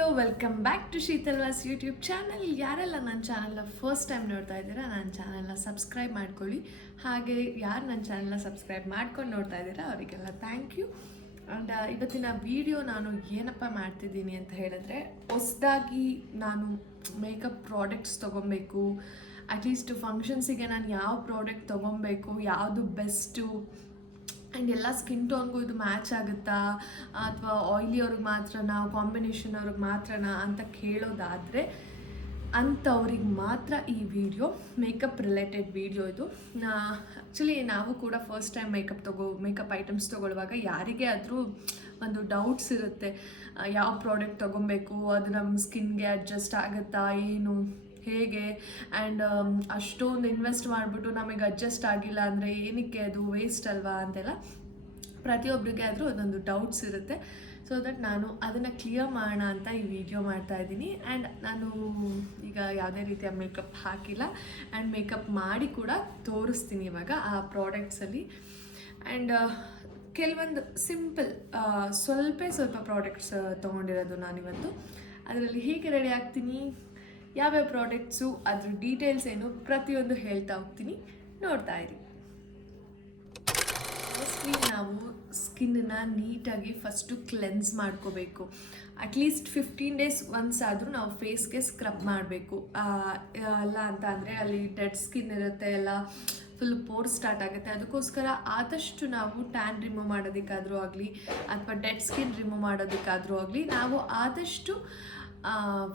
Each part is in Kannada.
ಹಲೋ ವೆಲ್ಕಮ್ ಬ್ಯಾಕ್ ಟು ಶೀತಲ್ವಾಸ್ ಯೂಟ್ಯೂಬ್ ಚಾನಲ್. ಯಾರೆಲ್ಲ ನನ್ನ ಚಾನಲ್ನ ಫಸ್ಟ್ ಟೈಮ್ ನೋಡ್ತಾ ಇದ್ದೀರಾ ನನ್ನ ಚಾನಲ್ನ ಸಬ್ಸ್ಕ್ರೈಬ್ ಮಾಡ್ಕೊಳ್ಳಿ. ಹಾಗೆ ಯಾರು ನನ್ನ ಚಾನಲ್ನ ಸಬ್ಸ್ಕ್ರೈಬ್ ಮಾಡ್ಕೊಂಡು ನೋಡ್ತಾ ಇದ್ದೀರಾ ಅವರಿಗೆಲ್ಲ ಥ್ಯಾಂಕ್ ಯು. ಆ್ಯಂಡ್ ಇವತ್ತಿನ ವಿಡಿಯೋ ನಾನು ಏನಪ್ಪ ಮಾಡ್ತಿದ್ದೀನಿ ಅಂತ ಹೇಳಿದ್ರೆ, ಹೊಸದಾಗಿ ನಾನು ಮೇಕಪ್ ಪ್ರಾಡಕ್ಟ್ಸ್ ತೊಗೊಬೇಕು, ಅಟ್ಲೀಸ್ಟ್ ಫಂಕ್ಷನ್ಸಿಗೆ ನಾನು ಯಾವ ಪ್ರಾಡಕ್ಟ್ ತೊಗೊಬೇಕು, ಯಾವುದು ಬೆಸ್ಟು ಆ್ಯಂಡ್ ಎಲ್ಲ ಸ್ಕಿನ್ ಟೋನ್ಗೂ ಇದು ಮ್ಯಾಚ್ ಆಗುತ್ತಾ ಅಥವಾ ಆಯ್ಲಿ ಅವ್ರಿಗೆ ಮಾತ್ರನಾ, ಕಾಂಬಿನೇಷನ್ ಅವ್ರಿಗೆ ಮಾತ್ರನಾ ಅಂತ ಕೇಳೋದಾದರೆ ಅಂಥವ್ರಿಗೆ ಮಾತ್ರ ಈ ವಿಡಿಯೋ. ಮೇಕಪ್ ರಿಲೇಟೆಡ್ ವಿಡಿಯೋ ಇದು. ಆ್ಯಕ್ಚುಲಿ ನಾವು ಕೂಡ ಫಸ್ಟ್ ಟೈಮ್ ಮೇಕಪ್ ಐಟಮ್ಸ್ ತೊಗೊಳ್ಳುವಾಗ ಯಾರಿಗೇ ಆದರೂ ಒಂದು ಡೌಟ್ಸ್ ಇರುತ್ತೆ, ಯಾವ ಪ್ರಾಡಕ್ಟ್ ತೊಗೊಬೇಕು, ಅದು ನಮ್ಮ ಸ್ಕಿನ್ಗೆ ಅಡ್ಜಸ್ಟ್ ಆಗುತ್ತಾ ಏನು ಹೇಗೆ, ಆ್ಯಂಡ್ ಅಷ್ಟೊಂದು ಇನ್ವೆಸ್ಟ್ ಮಾಡಿಬಿಟ್ಟು ನಮಗೆ ಅಡ್ಜಸ್ಟ್ ಆಗಿಲ್ಲ ಅಂದರೆ ಏನಕ್ಕೆ, ಅದು ವೇಸ್ಟ್ ಅಲ್ವಾ ಅಂತೆಲ್ಲ ಪ್ರತಿಯೊಬ್ಬರಿಗೆ ಆದರೂ ಅದೊಂದು ಡೌಟ್ಸ್ ಇರುತ್ತೆ. ಸೊ ದಟ್ ನಾನು ಅದನ್ನು ಕ್ಲಿಯರ್ ಮಾಡೋಣ ಅಂತ ಈ ವಿಡಿಯೋ ಮಾಡ್ತಾಯಿದ್ದೀನಿ. ಆ್ಯಂಡ್ ನಾನು ಈಗ ಯಾವುದೇ ರೀತಿಯ ಮೇಕಪ್ ಹಾಕಿಲ್ಲ ಆ್ಯಂಡ್ ಮೇಕಪ್ ಮಾಡಿ ಕೂಡ ತೋರಿಸ್ತೀನಿ ಇವಾಗ ಆ ಪ್ರಾಡಕ್ಟ್ಸಲ್ಲಿ. ಆ್ಯಂಡ್ ಕೆಲವೊಂದು ಸಿಂಪಲ್ ಸ್ವಲ್ಪ ಪ್ರಾಡಕ್ಟ್ಸ್ ತೊಗೊಂಡಿರೋದು ನಾನಿವತ್ತು. ಅದರಲ್ಲಿ ಹೇಗೆ ರೆಡಿ ಆಗ್ತೀನಿ, ಯಾವ್ಯಾವ ಪ್ರಾಡಕ್ಟ್ಸು, ಅದ್ರ ಡೀಟೇಲ್ಸ್ ಏನು, ಪ್ರತಿಯೊಂದು ಹೇಳ್ತಾ ಹೋಗ್ತೀನಿ, ನೋಡ್ತಾ ಇರಿ. ಫಸ್ಟ್ಲಿ ನಾವು ಸ್ಕಿನ್ನ ನೀಟಾಗಿ ಫಸ್ಟು ಕ್ಲೆನ್ಸ್ ಮಾಡ್ಕೋಬೇಕು. ಅಟ್ಲೀಸ್ಟ್ 15 days ಒನ್ಸ್ ಆದರೂ ನಾವು ಫೇಸ್ಗೆ ಸ್ಕ್ರಬ್ ಮಾಡಬೇಕು. ಅಲ್ಲ ಅಂತ ಅಂದರೆ ಅಲ್ಲಿ ಡೆಡ್ ಸ್ಕಿನ್ ಇರುತ್ತೆ, ಎಲ್ಲ ಫುಲ್ ಪೋರ್ ಸ್ಟಾರ್ಟ್ ಆಗುತ್ತೆ. ಅದಕ್ಕೋಸ್ಕರ ಆದಷ್ಟು ನಾವು ಟ್ಯಾನ್ ರಿಮೂವ್ ಮಾಡೋದಕ್ಕಾದರೂ ಆಗಲಿ ಅಥವಾ ಡೆಡ್ ಸ್ಕಿನ್ ರಿಮೂವ್ ಮಾಡೋದಕ್ಕಾದರೂ ಆಗಲಿ ನಾವು ಆದಷ್ಟು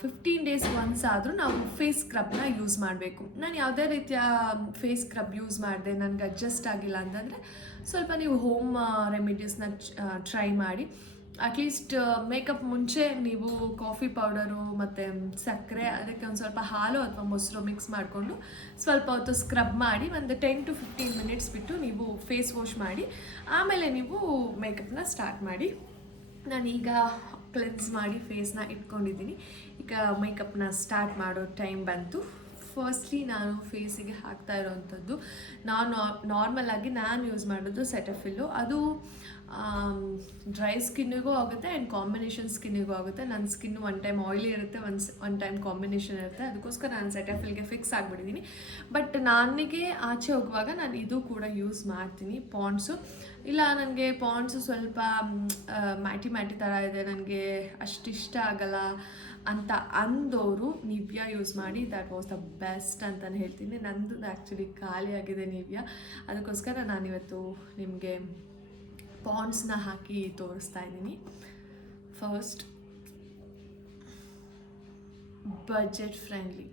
15 days ಒನ್ಸ್ ಆದರೂ ನಾವು ಫೇಸ್ ಸ್ಕ್ರಬ್ನ ಯೂಸ್ ಮಾಡಬೇಕು. ನಾನು ಯಾವುದೇ ರೀತಿಯ ಫೇಸ್ ಸ್ಕ್ರಬ್ ಯೂಸ್ ಮಾಡಿದೆ, ನನಗೆ ಅಡ್ಜಸ್ಟ್ ಆಗಿಲ್ಲ ಅಂತಂದರೆ ಸ್ವಲ್ಪ ನೀವು ಹೋಮ್ ರೆಮಿಡೀಸ್ನ ಟ್ರೈ ಮಾಡಿ. ಅಟ್ಲೀಸ್ಟ್ ಮೇಕಪ್ ಮುಂಚೆ ನೀವು ಕಾಫಿ ಪೌಡರು ಮತ್ತು ಸಕ್ಕರೆ, ಅದಕ್ಕೆ ಒಂದು ಸ್ವಲ್ಪ ಹಾಲು ಅಥವಾ ಮೊಸರು ಮಿಕ್ಸ್ ಮಾಡಿಕೊಂಡು ಸ್ವಲ್ಪ ಹೊತ್ತು ಸ್ಕ್ರಬ್ ಮಾಡಿ ಒಂದು 10 to 15 minutes ಬಿಟ್ಟು ನೀವು ಫೇಸ್ ವಾಶ್ ಮಾಡಿ ಆಮೇಲೆ ನೀವು ಮೇಕಪ್ನ ಸ್ಟಾರ್ಟ್ ಮಾಡಿ. ನಾನೀಗ ಕ್ಲೆನ್ಸ್ ಮಾಡಿ ಫೇಸ್ನ ಇಟ್ಕೊಂಡಿದ್ದೀನಿ. ಈಗ ಮೇಕಪ್ನ ಸ್ಟಾರ್ಟ್ ಮಾಡೋ ಟೈಮ್ ಬಂತು. ಫಸ್ಟ್ಲಿ ನಾನು ಫೇಸಿಗೆ ಹಾಕ್ತಾ ಇರೋವಂಥದ್ದು, ನಾರ್ಮಲಾಗಿ ನಾನು ಯೂಸ್ ಮಾಡೋದು ಸೆಟಫಿಲ್ಲು. ಅದು ಡ್ರೈ ಸ್ಕಿನ್ನಿಗೂ ಆಗುತ್ತೆ ಆ್ಯಂಡ್ ಕಾಂಬಿನೇಷನ್ ಸ್ಕಿನ್ನಿಗೂ ಆಗುತ್ತೆ. ನನ್ನ ಸ್ಕಿನ್ ಒನ್ ಟೈಮ್ ಆಯ್ಲಿ ಇರುತ್ತೆ, ಒನ್ ಟೈಮ್ ಕಾಂಬಿನೇಷನ್ ಇರುತ್ತೆ. ಅದಕ್ಕೋಸ್ಕರ ನಾನು ಸೆಟಫಿಲ್ಗೆ ಫಿಕ್ಸ್ ಆಗಿಬಿಟ್ಟಿದ್ದೀನಿ. ಬಟ್ ನನಗೆ ಆಚೆ ಹೋಗುವಾಗ ನಾನು ಇದು ಕೂಡ ಯೂಸ್ ಮಾಡ್ತೀನಿ, ಪಾಂಡ್ಸು. ಇಲ್ಲ ನನಗೆ ಪಾಂಡ್ಸು ಸ್ವಲ್ಪ ಮ್ಯಾಟಿ ಥರ ಇದೆ, ನನಗೆ ಅಷ್ಟಿಷ್ಟ ಆಗಲ್ಲ ಅಂತ ಅಂದವರು ನಿವ್ಯಾ ಯೂಸ್ ಮಾಡಿ. ದ್ಯಾಟ್ ವಾಸ್ ದ ಬೆಸ್ಟ್ ಅಂತಲೇ ಹೇಳ್ತೀನಿ. ನಂದು ಆ್ಯಕ್ಚುಲಿ ಖಾಲಿಯಾಗಿದೆ ನಿವ್ಯಾ, ಅದಕ್ಕೋಸ್ಕರ ನಾನಿವತ್ತು ನಿಮಗೆ ಪಾಂಡ್ಸ್ನ ಹಾಕಿ ತೋರಿಸ್ತಾ ಇದ್ದೀನಿ. First budget friendly.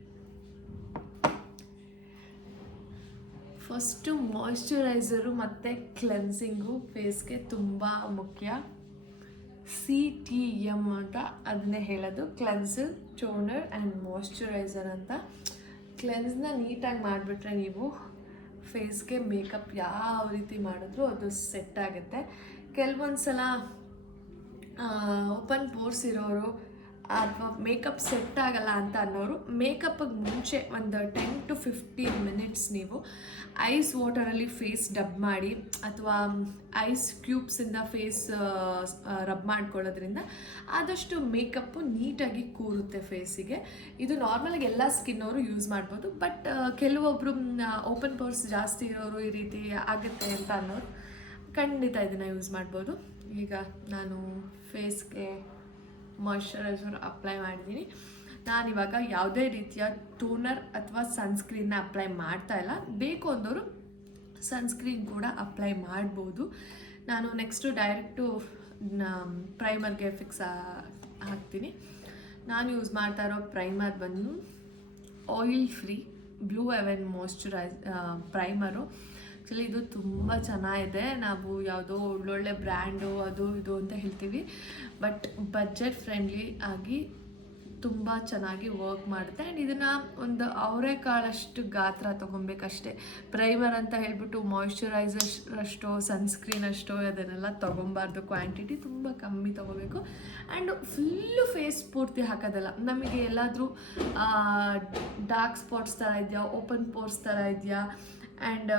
First moisturiser ಮತ್ತು ಕ್ಲೆನ್ಸಿಂಗು ಫೇಸ್ಗೆ ತುಂಬ ಮುಖ್ಯ. CTM ಅಂತ ಅದನ್ನೇ ಹೇಳೋದು, ಕ್ಲೆನ್ಸರ್, ಟೋನರ್ ಆ್ಯಂಡ್ ಮಾಯ್ಶ್ಚರೈಸರ್ ಅಂತ. ಕ್ಲೆನ್ಸ್ನ ನೀಟಾಗಿ ಮಾಡಿಬಿಟ್ರೆ ನೀವು ಫೇಸ್ಗೆ ಮೇಕಪ್ ಯಾವ ರೀತಿ ಮಾಡಿದ್ರೂ ಅದು ಸೆಟ್ ಆಗುತ್ತೆ. ಕೆಲವೊಂದು ಸಲ ಓಪನ್ ಪೋರ್ಸ್ ಇರೋರು ಅಥವಾ ಮೇಕಪ್ ಸೆಟ್ ಆಗಲ್ಲ ಅಂತ ಅನ್ನೋರು ಮೇಕಪ್ಪಿಗೆ ಮುಂಚೆ ಒಂದು 10 to 15 minutes ನೀವು ಐಸ್ ವಾಟರಲ್ಲಿ ಫೇಸ್ ಡಬ್ ಮಾಡಿ ಅಥವಾ ಐಸ್ ಕ್ಯೂಬ್ಸಿಂದ ಫೇಸ್ ರಬ್ ಮಾಡ್ಕೊಳ್ಳೋದ್ರಿಂದ ಆದಷ್ಟು ಮೇಕಪ್ಪು ನೀಟಾಗಿ ಕೂರುತ್ತೆ ಫೇಸಿಗೆ. ಇದು ನಾರ್ಮಲಾಗಿ ಎಲ್ಲ ಸ್ಕಿನ್ನವರು ಯೂಸ್ ಮಾಡ್ಬೋದು. ಬಟ್ ಕೆಲವೊಬ್ಬರು ಓಪನ್ ಪೋರ್ಸ್ ಜಾಸ್ತಿ ಇರೋರು ಈ ರೀತಿ ಆಗುತ್ತೆ ಅಂತ ಅನ್ನೋರು ಖಂಡಿತ ಇದನ್ನು ಯೂಸ್ ಮಾಡ್ಬೋದು. ಈಗ ನಾನು ಫೇಸ್ಗೆ ಮಾಯ್ಶ್ಚರೈಸರ್ ಅಪ್ಲೈ ಮಾಡಿದ್ದೀನಿ. ನಾನಿವಾಗ ಯಾವುದೇ ರೀತಿಯ ಟೋನರ್ ಅಥವಾ ಸನ್ಸ್ಕ್ರೀನ್ನ ಅಪ್ಲೈ ಮಾಡ್ತಾ ಇಲ್ಲ. ಬೇಕು ಅಂದವರು ಸನ್ಸ್ಕ್ರೀನ್ ಕೂಡ ಅಪ್ಲೈ ಮಾಡ್ಬೋದು. ನಾನು ನೆಕ್ಸ್ಟು ಡೈರೆಕ್ಟು ಪ್ರೈಮರ್ಗೆ ಫಿಕ್ಸ್ ಹಾಕ್ತೀನಿ. ನಾನು ಯೂಸ್ ಮಾಡ್ತಾ ಇರೋ ಪ್ರೈಮರ್ ಬಂದು oil free Blue Heaven primer. Actually ಇದು ತುಂಬ ಚೆನ್ನಾಗಿದೆ. ನಾವು ಯಾವುದೋ ಒಳ್ಳೊಳ್ಳೆ ಬ್ರ್ಯಾಂಡು ಅದು ಇದು ಅಂತ ಹೇಳ್ತೀವಿ, ಬಟ್ ಬಜೆಟ್ ಫ್ರೆಂಡ್ಲಿ ಆಗಿ ತುಂಬ ಚೆನ್ನಾಗಿ ವರ್ಕ್ ಮಾಡುತ್ತೆ. ಆ್ಯಂಡ್ ಇದನ್ನು ಒಂದು ಅವರೆಕಾಳಷ್ಟು ಗಾತ್ರ ತೊಗೊಬೇಕಷ್ಟೇ. ಪ್ರೈಮರ್ ಅಂತ ಹೇಳ್ಬಿಟ್ಟು ಮಾಯ್ಶ್ಚರೈಸರ್ ಅಷ್ಟೋ ಸನ್ಸ್ಕ್ರೀನ್ ಅಷ್ಟೋ ಅದನ್ನೆಲ್ಲ ತೊಗೊಬಾರ್ದು. ಕ್ವಾಂಟಿಟಿ ತುಂಬ ಕಮ್ಮಿ ತೊಗೋಬೇಕು. ಆ್ಯಂಡ್ ಫುಲ್ಲು ಫೇಸ್ ಪೂರ್ತಿ ಹಾಕೋದಲ್ಲ. ನಮಗೆ ಎಲ್ಲಾದರೂ ಡಾರ್ಕ್ ಸ್ಪಾಟ್ಸ್ ಥರ ಇದೆಯಾ, ಓಪನ್ ಪೋರ್ಸ್ ಥರ ಇದೆಯಾ, ಆ್ಯಂಡ್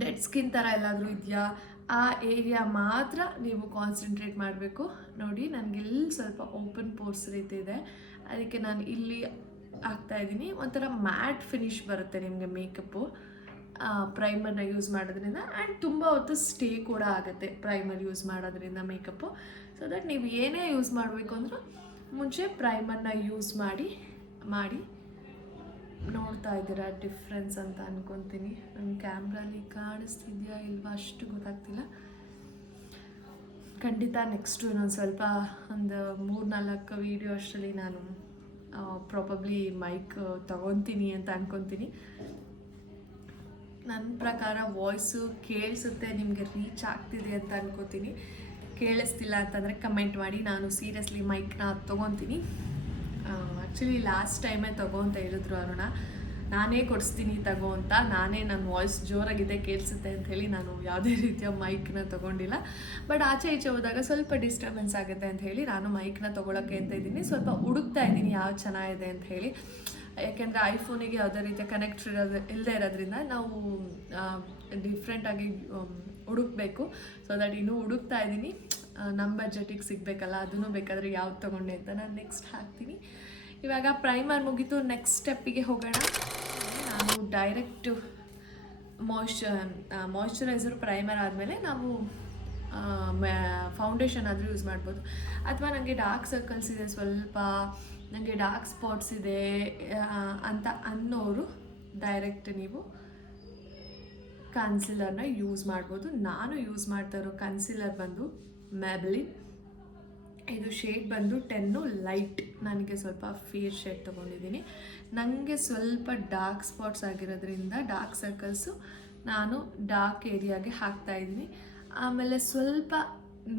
ಡೆಡ್ ಸ್ಕಿನ್ ಥರ ಎಲ್ಲಾದರೂ ಇದೆಯಾ ಆ ಏರಿಯಾ ಮಾತ್ರ ನೀವು ಕಾನ್ಸಂಟ್ರೇಟ್ ಮಾಡಬೇಕು. ನೋಡಿ ನನಗಿಲ್ಲಿ ಸ್ವಲ್ಪ ಓಪನ್ ಪೋರ್ಸ್ ರೀತಿ ಇದೆ, ಅದಕ್ಕೆ ನಾನು ಇಲ್ಲಿ ಹಾಕ್ತಾಯಿದ್ದೀನಿ. ಒಂಥರ ಮ್ಯಾಟ್ ಫಿನಿಶ್ ಬರುತ್ತೆ ನಿಮಗೆ ಮೇಕಪ್ಪು ಪ್ರೈಮರ್ನ ಯೂಸ್ ಮಾಡೋದ್ರಿಂದ. ಆ್ಯಂಡ್ ತುಂಬ ಹೊತ್ತು ಸ್ಟೇ ಕೂಡ ಆಗುತ್ತೆ ಪ್ರೈಮರ್ ಯೂಸ್ ಮಾಡೋದ್ರಿಂದ ಮೇಕಪ್ಪು. ಸೊ ದಟ್ ನೀವು ಏನೇ ಯೂಸ್ ಮಾಡಬೇಕು ಅಂದರೂ ಮುಂಚೆ ಪ್ರೈಮರ್ನ ಯೂಸ್ ಮಾಡಿ ನೋಡ್ತಾ ಇದ್ದೀರಾ ಡಿಫ್ರೆನ್ಸ್ ಅಂತ ಅನ್ಕೊತೀನಿ. ನನ್ನ ಕ್ಯಾಮ್ರಲ್ಲಿ ಕಾಣಿಸ್ತಿದೆಯಾ ಇಲ್ವಾ ಅಷ್ಟು ಗೊತ್ತಾಗ್ತಿಲ್ಲ. ಖಂಡಿತ ನೆಕ್ಸ್ಟು ಇನ್ನೊಂದು ಸ್ವಲ್ಪ ಒಂದು 3-4 ವೀಡಿಯೋ ಅಷ್ಟರಲ್ಲಿ ನಾನು ಪ್ರಾಬಬ್ಲಿ ಮೈಕ್ ತೊಗೊತೀನಿ ಅಂತ ಅನ್ಕೊತೀನಿ. ನನ್ನ ಪ್ರಕಾರ ವಾಯ್ಸು ಕೇಳಿಸುತ್ತೆ, ನಿಮಗೆ ರೀಚ್ ಆಗ್ತಿದೆ ಅಂತ ಅನ್ಕೋತೀನಿ. ಕೇಳಿಸ್ತಿಲ್ಲ ಅಂತಂದರೆ ಕಮೆಂಟ್ ಮಾಡಿ, ನಾನು ಸೀರಿಯಸ್ಲಿ ಮೈಕ್ನ ತೊಗೊತೀನಿ. ಆ್ಯಕ್ಚುಲಿ ಲಾಸ್ಟ್ ಟೈಮೇ ತಗೋ ಅಂತ ಹೇಳಿದ್ರು ಅರುಣ, ನಾನೇ ಕೊಡಿಸ್ತೀನಿ ತಗೋ ಅಂತ. ನಾನೇ ನನ್ನ ವಾಯ್ಸ್ ಜೋರಾಗಿದೆ ಕೇಳಿಸುತ್ತೆ ಅಂಥೇಳಿ ನಾನು ಯಾವುದೇ ರೀತಿಯ ಮೈಕ್ನ ತೊಗೊಂಡಿಲ್ಲ. ಬಟ್ ಆಚೆ ಈಚೆ ಹೋದಾಗ ಸ್ವಲ್ಪ ಡಿಸ್ಟರ್ಬೆನ್ಸ್ ಆಗುತ್ತೆ ಅಂತ ಹೇಳಿ ನಾನು ಮೈಕ್ನ ತೊಗೊಳಕ್ಕೆ ಅಂತ ಇದ್ದೀನಿ. ಸ್ವಲ್ಪ ಹುಡುಕ್ತಾ ಇದ್ದೀನಿ ಯಾವ್ದು ಚೆನ್ನಾಗಿದೆ ಅಂತ ಹೇಳಿ. ಯಾಕೆಂದರೆ ಐಫೋನಿಗೆ ಯಾವುದೇ ರೀತಿಯ ಕನೆಕ್ಟ್ ಇಲ್ಲದೆ ಇರೋದ್ರಿಂದ ನಾವು ಡಿಫ್ರೆಂಟಾಗಿ ಹುಡುಕಬೇಕು. ಸೊ ದಟ್ ಇನ್ನೂ ಹುಡುಕ್ತಾ ಇದ್ದೀನಿ. ನಮ್ಮ ಬಜೆಟಿಗೆ ಸಿಗಬೇಕಲ್ಲ, ಅದನ್ನು ಬೇಕಾದರೆ ಯಾವ್ದು ತೊಗೊಂಡೆ ಅಂತ ನಾನು ನೆಕ್ಸ್ಟ್ ಹಾಕ್ತೀನಿ. ಇವಾಗ ಪ್ರೈಮರ್ ಮುಗೀತು, ನೆಕ್ಸ್ಟ್ ಸ್ಟೆಪ್ಪಿಗೆ ಹೋಗೋಣ. ನಾನು ಡೈರೆಕ್ಟು ಮಾಯ್ಶ್ಚರೈಸರ್ ಪ್ರೈಮರ್ ಆದಮೇಲೆ ನಾವು ಫೌಂಡೇಶನ್ ಆದರೂ ಯೂಸ್ ಮಾಡ್ಬೋದು. ಅಥವಾ ನನಗೆ ಡಾರ್ಕ್ ಸರ್ಕಲ್ಸ್ ಇದೆ, ಸ್ವಲ್ಪ ನನಗೆ ಡಾರ್ಕ್ ಸ್ಪಾಟ್ಸ್ ಇದೆ ಅಂತ ಅನ್ನೋರು ಡೈರೆಕ್ಟ್ ನೀವು ಕನ್ಸಿಲರ್ನ ಯೂಸ್ ಮಾಡ್ಬೋದು. ನಾನು ಯೂಸ್ ಮಾಡ್ತಾ ಇರೋ ಕನ್ಸಿಲರ್ ಬಂದು ಮ್ಯಾಬ್ಲಿನ್. ಇದು ಶೇಡ್ ಬಂದು 10 ಲೈಟ್. ನನಗೆ ಸ್ವಲ್ಪ ಫೇರ್ ಶೇಡ್ ತೊಗೊಂಡಿದ್ದೀನಿ. ನನಗೆ ಸ್ವಲ್ಪ ಡಾರ್ಕ್ ಸ್ಪಾಟ್ಸ್ ಆಗಿರೋದ್ರಿಂದ ಡಾರ್ಕ್ ಸರ್ಕಲ್ಸು ನಾನು ಡಾರ್ಕ್ ಏರಿಯಾಗೆ ಹಾಕ್ತಾಯಿದ್ದೀನಿ. ಆಮೇಲೆ ಸ್ವಲ್ಪ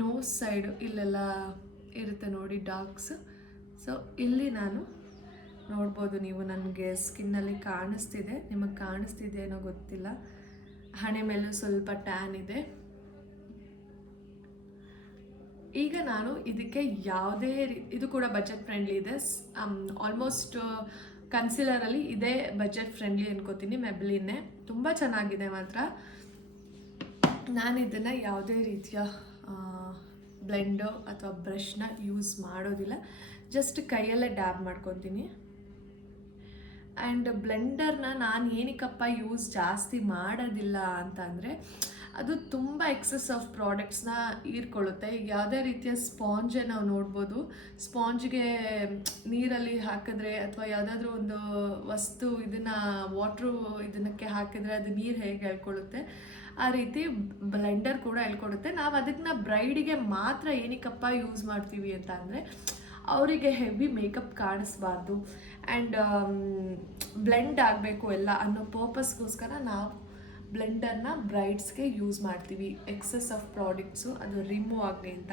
ನೋಸ್ ಸೈಡು ಇಲ್ಲೆಲ್ಲ ಇರುತ್ತೆ ನೋಡಿ ಡಾರ್ಕ್ಸ್. ಸೊ ಇಲ್ಲಿ ನಾನು ನೋಡ್ಬೋದು ನೀವು, ನನಗೆ ಸ್ಕಿನ್ನಲ್ಲಿ ಕಾಣಿಸ್ತಿದೆ, ನಿಮಗೆ ಕಾಣಿಸ್ತಿದೆ ಏನೋ ಗೊತ್ತಿಲ್ಲ. ಹಣೆ ಮೇಲೂ ಸ್ವಲ್ಪ ಟ್ಯಾನ್ ಇದೆ. ಈಗ ನಾನು ಇದಕ್ಕೆ ಯಾವುದೇ ಇದು ಕೂಡ ಬಜೆಟ್ ಫ್ರೆಂಡ್ಲಿ ಇದೆ. ಆಲ್ಮೋಸ್ಟ್ ಕನ್ಸಿಲರಲ್ಲಿ ಇದೇ ಬಜೆಟ್ ಫ್ರೆಂಡ್ಲಿ ಅನ್ಕೋತೀನಿ. ಮೆಬ್ಲಿನ್ನೇ ತುಂಬ ಚೆನ್ನಾಗಿದೆ ಮಾತ್ರ. ನಾನು ಇದನ್ನು ಯಾವುದೇ ರೀತಿಯ ಬ್ಲೆಂಡೋ ಅಥವಾ ಬ್ರಷ್ನ ಯೂಸ್ ಮಾಡೋದಿಲ್ಲ, ಜಸ್ಟ್ ಕೈಯಲ್ಲೇ ಡ್ಯಾಬ್ ಮಾಡ್ಕೊತೀನಿ. ಆ್ಯಂಡ್ ಬ್ಲೆಂಡರ್ನ ನಾನು ಏನಕ್ಕಪ್ಪ ಯೂಸ್ ಜಾಸ್ತಿ ಮಾಡೋದಿಲ್ಲ ಅಂತ ಅಂದರೆ, ಅದು ತುಂಬ ಎಕ್ಸೆಸ್ ಆಫ್ ಪ್ರಾಡಕ್ಟ್ಸ್ನ ಹೀರ್ಕೊಳ್ಳುತ್ತೆ. ಈಗ ಯಾವುದೇ ರೀತಿಯ ಸ್ಪಾಂಜೇ ನಾವು ನೋಡ್ಬೋದು, ಸ್ಪಾಂಜ್ಗೆ ನೀರಲ್ಲಿ ಹಾಕಿದ್ರೆ ಅಥವಾ ಯಾವುದಾದ್ರೂ ಒಂದು ವಸ್ತು ಇದನ್ನು ವಾಟ್ರು ಇದಕ್ಕೆ ಹಾಕಿದ್ರೆ ಅದು ನೀರು ಹೇಗೆ ಎಳ್ಕೊಳ್ಳುತ್ತೆ, ಆ ರೀತಿ ಬ್ಲೆಂಡರ್ ಕೂಡ ಎಳ್ಕೊಡುತ್ತೆ. ನಾವು ಅದನ್ನ ಬ್ರೈಡಿಗೆ ಮಾತ್ರ ಏನಕ್ಕಪ್ಪ ಯೂಸ್ ಮಾಡ್ತೀವಿ ಅಂತ ಅಂದರೆ, ಅವರಿಗೆ ಹೆವಿ ಮೇಕಪ್ ಕಾಣಿಸ್ಬಾರ್ದು ಆ್ಯಂಡ್ ಬ್ಲೆಂಡ್ ಆಗಬೇಕು ಎಲ್ಲ ಅನ್ನೋ ಪರ್ಪಸ್ಗೋಸ್ಕರ ನಾವು ಬ್ಲೆಂಡರ್ನ ಬ್ರೈಡ್ಸ್ಗೆ ಯೂಸ್ ಮಾಡ್ತೀವಿ. ಎಕ್ಸೆಸ್ ಆಫ್ ಪ್ರಾಡಕ್ಟ್ಸು ಅದು ರಿಮೂವ್ ಆಗಲಿ ಅಂತ.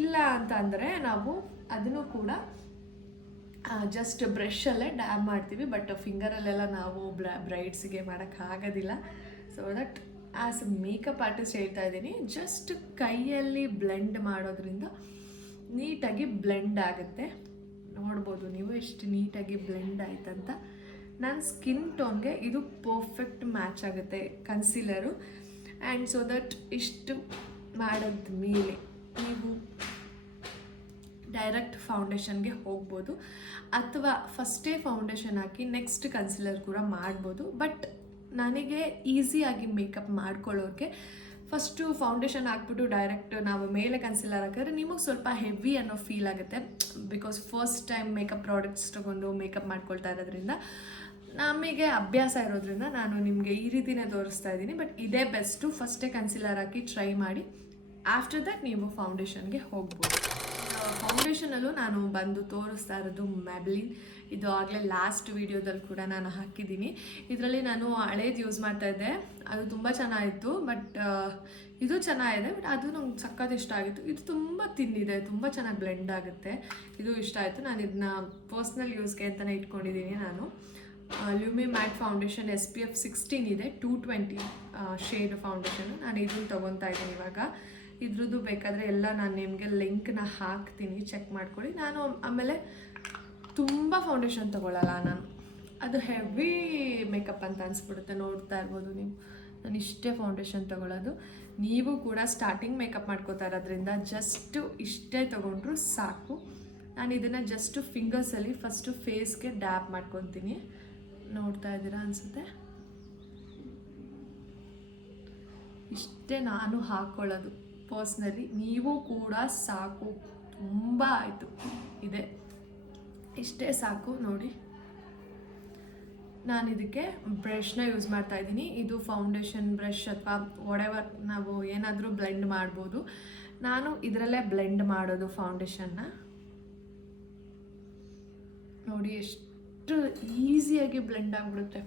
ಇಲ್ಲ ಅಂತ ಅಂದರೆ ನಾವು ಅದನ್ನು ಕೂಡ ಜಸ್ಟ್ ಬ್ರಷಲ್ಲೇ ಡ್ಯಾಬ್ ಮಾಡ್ತೀವಿ. ಬಟ್ ಫಿಂಗರಲ್ಲೆಲ್ಲ ನಾವು ಬ್ರೈಡ್ಸಿಗೆ ಮಾಡೋಕ್ಕಾಗೋದಿಲ್ಲ. So that as A makeup artist ಹೇಳ್ತಾ ಇದ್ದೀನಿ, ಜಸ್ಟ್ ಕೈಯಲ್ಲಿ ಬ್ಲೆಂಡ್ ಮಾಡೋದ್ರಿಂದ ನೀಟಾಗಿ ಬ್ಲೆಂಡ್ ಆಗುತ್ತೆ. ನೋಡ್ಬೋದು ನೀವು ಎಷ್ಟು ನೀಟಾಗಿ ಬ್ಲೆಂಡ್ ಆಯ್ತಂತ. ನನ್ನ ಸ್ಕಿನ್ ಟೋನ್ಗೆ ಇದು ಪರ್ಫೆಕ್ಟ್ ಮ್ಯಾಚ್ ಆಗುತ್ತೆ ಕನ್ಸೀಲರು. ಆ್ಯಂಡ್ ಸೊ ದಟ್ ಇಷ್ಟು ಮಾಡಿದ ಮೇಲೆ ನೀವು ಡೈರೆಕ್ಟ್ ಫೌಂಡೇಶನ್ಗೆ ಹೋಗ್ಬೋದು, ಅಥವಾ ಫಸ್ಟೇ ಫೌಂಡೇಶನ್ ಹಾಕಿ ನೆಕ್ಸ್ಟ್ ಕನ್ಸೀಲರ್ ಕೂಡ ಮಾಡ್ಬೋದು. ಬಟ್ ನನಗೆ ಈಸಿಯಾಗಿ ಮೇಕಪ್ ಮಾಡ್ಕೊಳ್ಳೋರಿಗೆ ಫಸ್ಟು ಫೌಂಡೇಶನ್ ಹಾಕ್ಬಿಟ್ಟು ಡೈರೆಕ್ಟ್ ನಾವು ಮೇಲೆ ಕನ್ಸಿಲರ್ ಹಾಕಿದ್ರೆ ನಿಮಗೆ ಸ್ವಲ್ಪ ಹೆವಿ ಅನ್ನೋ ಫೀಲ್ ಆಗುತ್ತೆ. Because first time makeup products ತೊಗೊಂಡು ಮೇಕಪ್ ಮಾಡ್ಕೊಳ್ತಾ ಇರೋದ್ರಿಂದ, ನಮಗೆ ಅಭ್ಯಾಸ ಇರೋದ್ರಿಂದ ನಾನು ನಿಮಗೆ ಈ ರೀತಿನೇ ತೋರಿಸ್ತಾ ಇದ್ದೀನಿ. ಬಟ್ ಇದೇ ಬೆಸ್ಟು, ಫಸ್ಟೇ ಕನ್ಸಿಲರ್ ಹಾಕಿ ಟ್ರೈ ಮಾಡಿ, ಆಫ್ಟರ್ ದಟ್ ನೀವು ಫೌಂಡೇಶನ್ಗೆ ಹೋಗ್ಬೋದು. ಫೌಂಡೇಶನಲ್ಲೂ ನಾನು ಬಂದು ತೋರಿಸ್ತಾ ಇರೋದು ಮ್ಯಾಬ್ಲಿನ್. ಇದು ಆಗಲೇ ಲಾಸ್ಟ್ ವೀಡಿಯೋದಲ್ಲಿ ಕೂಡ ನಾನು ಹಾಕಿದ್ದೀನಿ. ಇದರಲ್ಲಿ ನಾನು ಹಳೇದು ಯೂಸ್ ಮಾಡ್ತಾಯಿದ್ದೆ, ಅದು ತುಂಬ ಚೆನ್ನಾಗಿತ್ತು. ಬಟ್ ಇದು ಚೆನ್ನಾಗಿದೆ, ಬಟ್ ಅದು ನಂಗೆ ಸಕ್ಕತ್ ಇಷ್ಟ ಆಗಿತ್ತು. ಇದು ತುಂಬ ತಿನ್ನಿದೆ, ತುಂಬ ಚೆನ್ನಾಗಿ ಬ್ಲೆಂಡ್ ಆಗುತ್ತೆ, ಇದು ಇಷ್ಟ ಆಯಿತು. ನಾನು ಇದನ್ನ ಪರ್ಸ್ನಲ್ ಯೂಸ್ಗೆ ಅಂತಲೇ ಇಟ್ಕೊಂಡಿದ್ದೀನಿ. ನಾನು ಲ್ಯೂಮಿ ಮ್ಯಾಟ್ ಫೌಂಡೇಶನ್ SPF 16 ಇದೆ, 220 ಶೇಡ್ ಫೌಂಡೇಶನು. ನಾನು ಇದನ್ನು ತೊಗೊತಾ ಇದ್ದೀನಿ ಇವಾಗ. ಇದ್ರದ್ದು ಬೇಕಾದರೆ ಎಲ್ಲ ನಾನು ನಿಮಗೆ ಲಿಂಕ್ನ ಹಾಕ್ತೀನಿ, ಚೆಕ್ ಮಾಡ್ಕೊಳ್ಳಿ. ನಾನು ಆಮೇಲೆ ತುಂಬ ಫೌಂಡೇಶನ್ ತೊಗೊಳ್ಳಲ್ಲ ನಾನು, ಅದು ಹೆವಿ ಮೇಕಪ್ ಅಂತ ಅನಿಸ್ಬಿಡುತ್ತೆ. ನೋಡ್ತಾ ಇರ್ಬೋದು ನೀವು, ನಾನು ಇಷ್ಟೇ ಫೌಂಡೇಶನ್ ತೊಗೊಳ್ಳೋದು. ನೀವು ಕೂಡ ಸ್ಟಾರ್ಟಿಂಗ್ ಮೇಕಪ್ ಮಾಡ್ಕೋತಾ ಇರೋದ್ರಿಂದ ಜಸ್ಟು ಇಷ್ಟೇ ತೊಗೊಂಡ್ರು ಸಾಕು. ನಾನು ಇದನ್ನು ಜಸ್ಟು ಫಿಂಗರ್ಸಲ್ಲಿ ಫಸ್ಟು ಫೇಸ್ಗೆ ಡ್ಯಾಪ್ ಮಾಡ್ಕೊತೀನಿ. ನೋಡ್ತಾ ಇದ್ದೀರಾ ಅನಿಸುತ್ತೆ. ಇಷ್ಟೇ ನಾನು ಹಾಕ್ಕೊಳ್ಳೋದು ಪರ್ಸ್ನಲಿ. ನೀವು ಕೂಡ ಸಾಕು, ತುಂಬ ಆಯಿತು, ಇದೆ ಇಷ್ಟೇ ಸಾಕು. ನೋಡಿ, ನಾನು ಇದಕ್ಕೆ ಬ್ರಷ್ನ ಯೂಸ್ ಮಾಡ್ತಾ ಇದ್ದೀನಿ. ಇದು ಫೌಂಡೇಶನ್ ಬ್ರಷ್ ಅಥವಾ ವಾಟೆವರ್ ನಾವು ಏನಾದರೂ ಬ್ಲೆಂಡ್ ಮಾಡ್ಬೋದು. ನಾನು ಇದರಲ್ಲೇ ಬ್ಲೆಂಡ್ ಮಾಡೋದು ಫೌಂಡೇಶನ್ನ. ನೋಡಿ ಎಷ್ಟು ಈಸಿಯಾಗಿ ಬ್ಲೆಂಡ್ ಆಗಿಬಿಡುತ್ತೆ,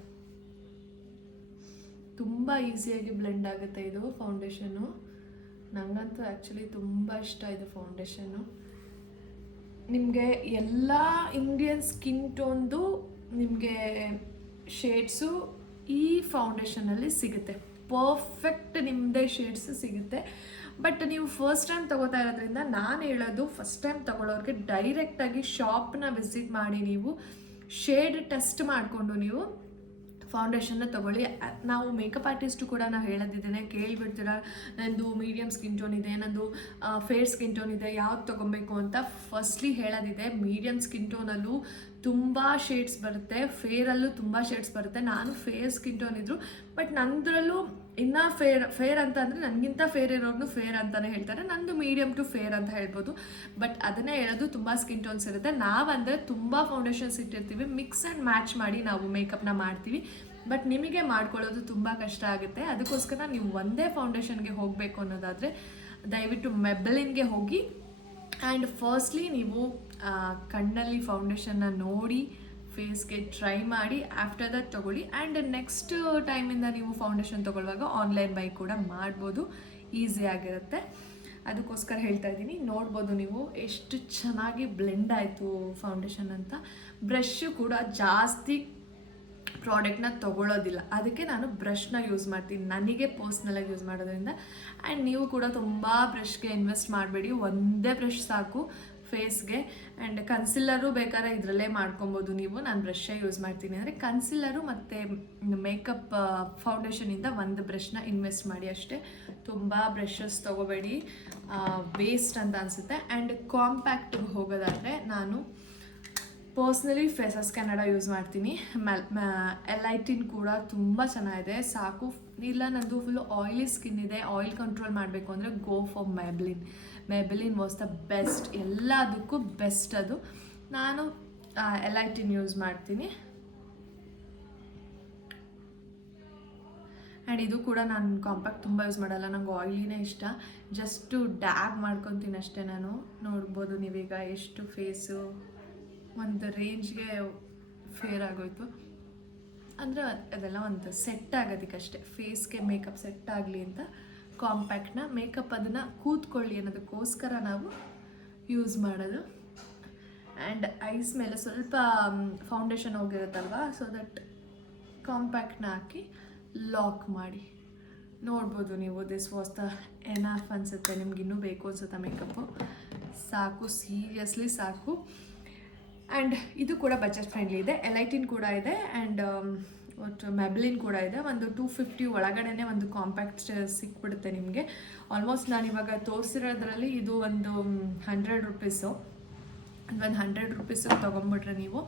ತುಂಬ ಈಸಿಯಾಗಿ ಬ್ಲೆಂಡ್ ಆಗುತ್ತೆ ಇದು ಫೌಂಡೇಶನ್ನು. ನನಗಂತೂ ಆ್ಯಕ್ಚುಲಿ ತುಂಬ ಇಷ್ಟ ಇದು ಫೌಂಡೇಶನ್ನು. ನಿಮಗೆ ಎಲ್ಲ ಇಂಡಿಯನ್ ಸ್ಕಿನ್ ಟೋನ್ದು ನಿಮಗೆ ಶೇಡ್ಸು ಈ ಫೌಂಡೇಶನಲ್ಲಿ ಸಿಗುತ್ತೆ. ಪರ್ಫೆಕ್ಟ್ ನಿಮ್ಮದೇ ಶೇಡ್ಸ್ ಸಿಗುತ್ತೆ. ಬಟ್ ನೀವು ಫಸ್ಟ್ ಟೈಮ್ ತೊಗೋತಾ ಇರೋದ್ರಿಂದ ನಾನು ಹೇಳೋದು, ಫಸ್ಟ್ ಟೈಮ್ ತೊಗೊಳ್ಳೋರಿಗೆ ಡೈರೆಕ್ಟಾಗಿ ಶಾಪ್ನ ವಿಸಿಟ್ ಮಾಡಿ ನೀವು ಶೇಡ್ ಟೆಸ್ಟ್ ಮಾಡಿಕೊಂಡು ನೀವು ಫೌಂಡೇಶನ್ನ ತೊಗೊಳ್ಳಿ. ನಾವು ಮೇಕಪ್ ಆರ್ಟಿಸ್ಟು ಕೂಡ ನಾವು ಹೇಳೋದಿದ್ದೇನೆ, ಕೇಳಿಬಿಡ್ತೀರ ನಂದು ಮೀಡಿಯಮ್ ಸ್ಕಿನ್ ಟೋನ್ ಇದೆ, ನಂದು ಫೇರ್ ಸ್ಕಿನ್ ಟೋನ್ ಇದೆ, ಯಾವ್ದು ತೊಗೊಬೇಕು ಅಂತ. ಫಸ್ಟ್ಲಿ ಹೇಳೋದಿದೆ, ಮೀಡಿಯಮ್ ಸ್ಕಿನ್ ಟೋನಲ್ಲೂ ತುಂಬ ಶೇಡ್ಸ್ ಬರುತ್ತೆ, ಫೇರಲ್ಲೂ ತುಂಬ ಶೇಡ್ಸ್ ಬರುತ್ತೆ. ನಾನು ಫೇರ್ ಸ್ಕಿನ್ ಟೋನ್ ಇದ್ದರು, ಬಟ್ ನಂದರಲ್ಲೂ ಇನ್ನೂ ಫೇರ್ ಅಂತ ಅಂದರೆ ನನಗಿಂತ ಫೇರ್ ಇರೋರ್ನು ಫೇರ್ ಅಂತಲೇ ಹೇಳ್ತಾರೆ. ನಂದು ಮೀಡಿಯಮ್ ಟು ಫೇರ್ ಅಂತ ಹೇಳ್ಬೋದು. ಬಟ್ ಅದನ್ನೇ ಹೇಳೋದು, ತುಂಬ ಸ್ಕಿನ್ ಟೋನ್ಸ್ ಇರುತ್ತೆ. ನಾವಂದರೆ ತುಂಬ ಫೌಂಡೇಶನ್ಸ್ ಇಟ್ಟಿರ್ತೀವಿ, ಮಿಕ್ಸ್ ಆ್ಯಂಡ್ ಮ್ಯಾಚ್ ಮಾಡಿ ನಾವು ಮೇಕಪ್ನ ಮಾಡ್ತೀವಿ. ಬಟ್ ನಿಮಗೆ ಮಾಡ್ಕೊಳ್ಳೋದು ತುಂಬ ಕಷ್ಟ ಆಗುತ್ತೆ. ಅದಕ್ಕೋಸ್ಕರ ನೀವು ಒಂದೇ ಫೌಂಡೇಶನ್ಗೆ ಹೋಗಬೇಕು ಅನ್ನೋದಾದರೆ ದಯವಿಟ್ಟು ಮೆಬೆಲಿನ್ಗೆ ಹೋಗಿ. ಆ್ಯಂಡ್ ಫಸ್ಟ್ಲಿ ನೀವು ಕಣ್ಣಲ್ಲಿ ಫೌಂಡೇಶನ್ನ ನೋಡಿ ಫೇಸ್ಗೆ ಟ್ರೈ ಮಾಡಿ, ಆಫ್ಟರ್ ದಟ್ ತೊಗೊಳ್ಳಿ. ಆ್ಯಂಡ್ ನೆಕ್ಸ್ಟ್ ಟೈಮಿಂದ ನೀವು ಫೌಂಡೇಶನ್ ತೊಗೊಳ್ಳುವಾಗ ಆನ್ಲೈನ್ ಬೈ ಕೂಡ ಮಾಡ್ಬೋದು, ಈಸಿಯಾಗಿರುತ್ತೆ. ಅದಕ್ಕೋಸ್ಕರ ಹೇಳ್ತಾ ಇದ್ದೀನಿ. ನೋಡ್ಬೋದು ನೀವು ಎಷ್ಟು ಚೆನ್ನಾಗಿ ಬ್ಲೆಂಡ್ ಆಯಿತು ಫೌಂಡೇಶನ್ ಅಂತ. ಬ್ರಷ್ ಕೂಡ ಜಾಸ್ತಿ ಪ್ರಾಡಕ್ಟ್ನ ತೊಗೊಳ್ಳೋದಿಲ್ಲ, ಅದಕ್ಕೆ ನಾನು ಬ್ರಷ್ನ ಯೂಸ್ ಮಾಡ್ತೀನಿ, ನನಗೆ ಪರ್ಸ್ನಲಾಗಿ ಯೂಸ್ ಮಾಡೋದ್ರಿಂದ. ಆ್ಯಂಡ್ ನೀವು ಕೂಡ ತುಂಬ ಬ್ರಷ್ಗೆ ಇನ್ವೆಸ್ಟ್ ಮಾಡಬೇಡಿ, ಒಂದೇ ಬ್ರಷ್ ಸಾಕು ಫೇಸ್ಗೆ. ಆ್ಯಂಡ್ ಕನ್ಸಿಲ್ಲರು ಬೇಕಾದ್ರೆ ಇದರಲ್ಲೇ ಮಾಡ್ಕೊಬೋದು ನೀವು. ನಾನು ಬ್ರಷೇ ಯೂಸ್ ಮಾಡ್ತೀನಿ ಅಂದರೆ ಕನ್ಸಿಲ್ಲರು ಮತ್ತು ಮೇಕಪ್ ಫೌಂಡೇಶನಿಂದ ಒಂದು ಬ್ರಷ್ನ ಇನ್ವೆಸ್ಟ್ ಮಾಡಿ ಅಷ್ಟೇ. ತುಂಬ ಬ್ರಷಸ್ ತೊಗೋಬೇಡಿ, ವೇಸ್ಟ್ ಅಂತ ಅನಿಸುತ್ತೆ. ಆ್ಯಂಡ್ ಕಾಂಪ್ಯಾಕ್ಟಿಗೆ ಹೋಗೋದಾದರೆ ನಾನು ಪರ್ಸ್ನಲಿ ಫೇಸಸ್ ಕೆನಡಾ ಯೂಸ್ ಮಾಡ್ತೀನಿ. ಎಲೈಟಿನ್ ಕೂಡ ತುಂಬ ಚೆನ್ನಾಗಿದೆ, ಸಾಕು. ಇಲ್ಲ ನಂದು ಫುಲ್ಲು ಆಯಿಲಿ ಸ್ಕಿನ್ ಇದೆ, ಆಯಿಲ್ ಕಂಟ್ರೋಲ್ ಮಾಡಬೇಕು ಅಂದರೆ go for ಮೆಬೆಲಿನ್. ಮೆಬೆಲಿನ್ was the best, ಎಲ್ಲದಕ್ಕೂ ಬೆಸ್ಟ್ ಅದು. ನಾನು ಎಲೈಟಿನ್ ಯೂಸ್ ಮಾಡ್ತೀನಿ. ಆ್ಯಂಡ್ ಇದು ಕೂಡ ನಾನು ಕಾಂಪ್ಯಾಕ್ಟ್ ತುಂಬ ಯೂಸ್ ಮಾಡಲ್ಲ, ನಂಗೆ ಆಯಿಲಿನೇ ಇಷ್ಟ. ಜಸ್ಟು ಡ್ಯಾಬ್ ಮಾಡ್ಕೊತೀನಿ ಅಷ್ಟೇ ನಾನು. ನೋಡ್ಬೋದು ನೀವೀಗ ಎಷ್ಟು ಫೇಸು ಒಂದು ರೇಂಜ್ಗೆ ಫೇರ್ ಆಗೋಯ್ತು. ಅಂದರೆ ಅದೆಲ್ಲ ಒಂದು ಸೆಟ್ ಆಗೋದಕ್ಕಷ್ಟೇ, ಫೇಸ್ಗೆ ಮೇಕಪ್ ಸೆಟ್ ಆಗಲಿ ಅಂತ ಕಾಂಪ್ಯಾಕ್ಟ್ನ ಮೇಕಪ್ ಅದನ್ನು ಕೂತ್ಕೊಳ್ಳಿ ಅನ್ನೋದಕ್ಕೋಸ್ಕರ ನಾವು ಯೂಸ್ ಮಾಡೋದು. ಆ್ಯಂಡ್ ಐಸ್ ಮೇಲೆ ಸ್ವಲ್ಪ ಫೌಂಡೇಶನ್ ಹೋಗಿರುತ್ತಲ್ವ, ಸೊ ದಟ್ ಕಾಂಪ್ಯಾಕ್ಟ್ನ ಹಾಕಿ ಲಾಕ್ ಮಾಡಿ. ನೋಡ್ಬೋದು ನೀವು, ದಿಸ್ ವಾಸ್ ದ ಎನಫ್ ಅನಿಸುತ್ತೆ. ನಿಮ್ಗೆ ಇನ್ನೂ ಬೇಕು ಅನಿಸುತ್ತೆ ಮೇಕಪ್ಪು, ಸಾಕು, ಸೀರಿಯಸ್ಲಿ ಸಾಕು. ಆ್ಯಂಡ್ ಇದು ಕೂಡ ಬಜೆಟ್ ಫ್ರೆಂಡ್ಲಿ ಇದೆ, ಎಲೈಟಿನ್ ಕೂಡ ಇದೆ, ಆ್ಯಂಡ್ ಒಟ್ಟು ಮೆಬೆಲಿನ್ ಕೂಡ ಇದೆ. ಒಂದು 250 ಒಳಗಡೆ ಒಂದು ಕಾಂಪ್ಯಾಕ್ಟ್ ಸಿಕ್ಬಿಡುತ್ತೆ ನಿಮಗೆ. ಆಲ್ಮೋಸ್ಟ್ ನಾನು ಇವಾಗ ತೋರಿಸಿರೋದ್ರಲ್ಲಿ ಇದು ಒಂದು 100 ರೂಪೀಸು. ಒಂದು 100 ರೂಪೀಸಿಗೆ ತೊಗೊಂಬಿಟ್ರೆ ನೀವು.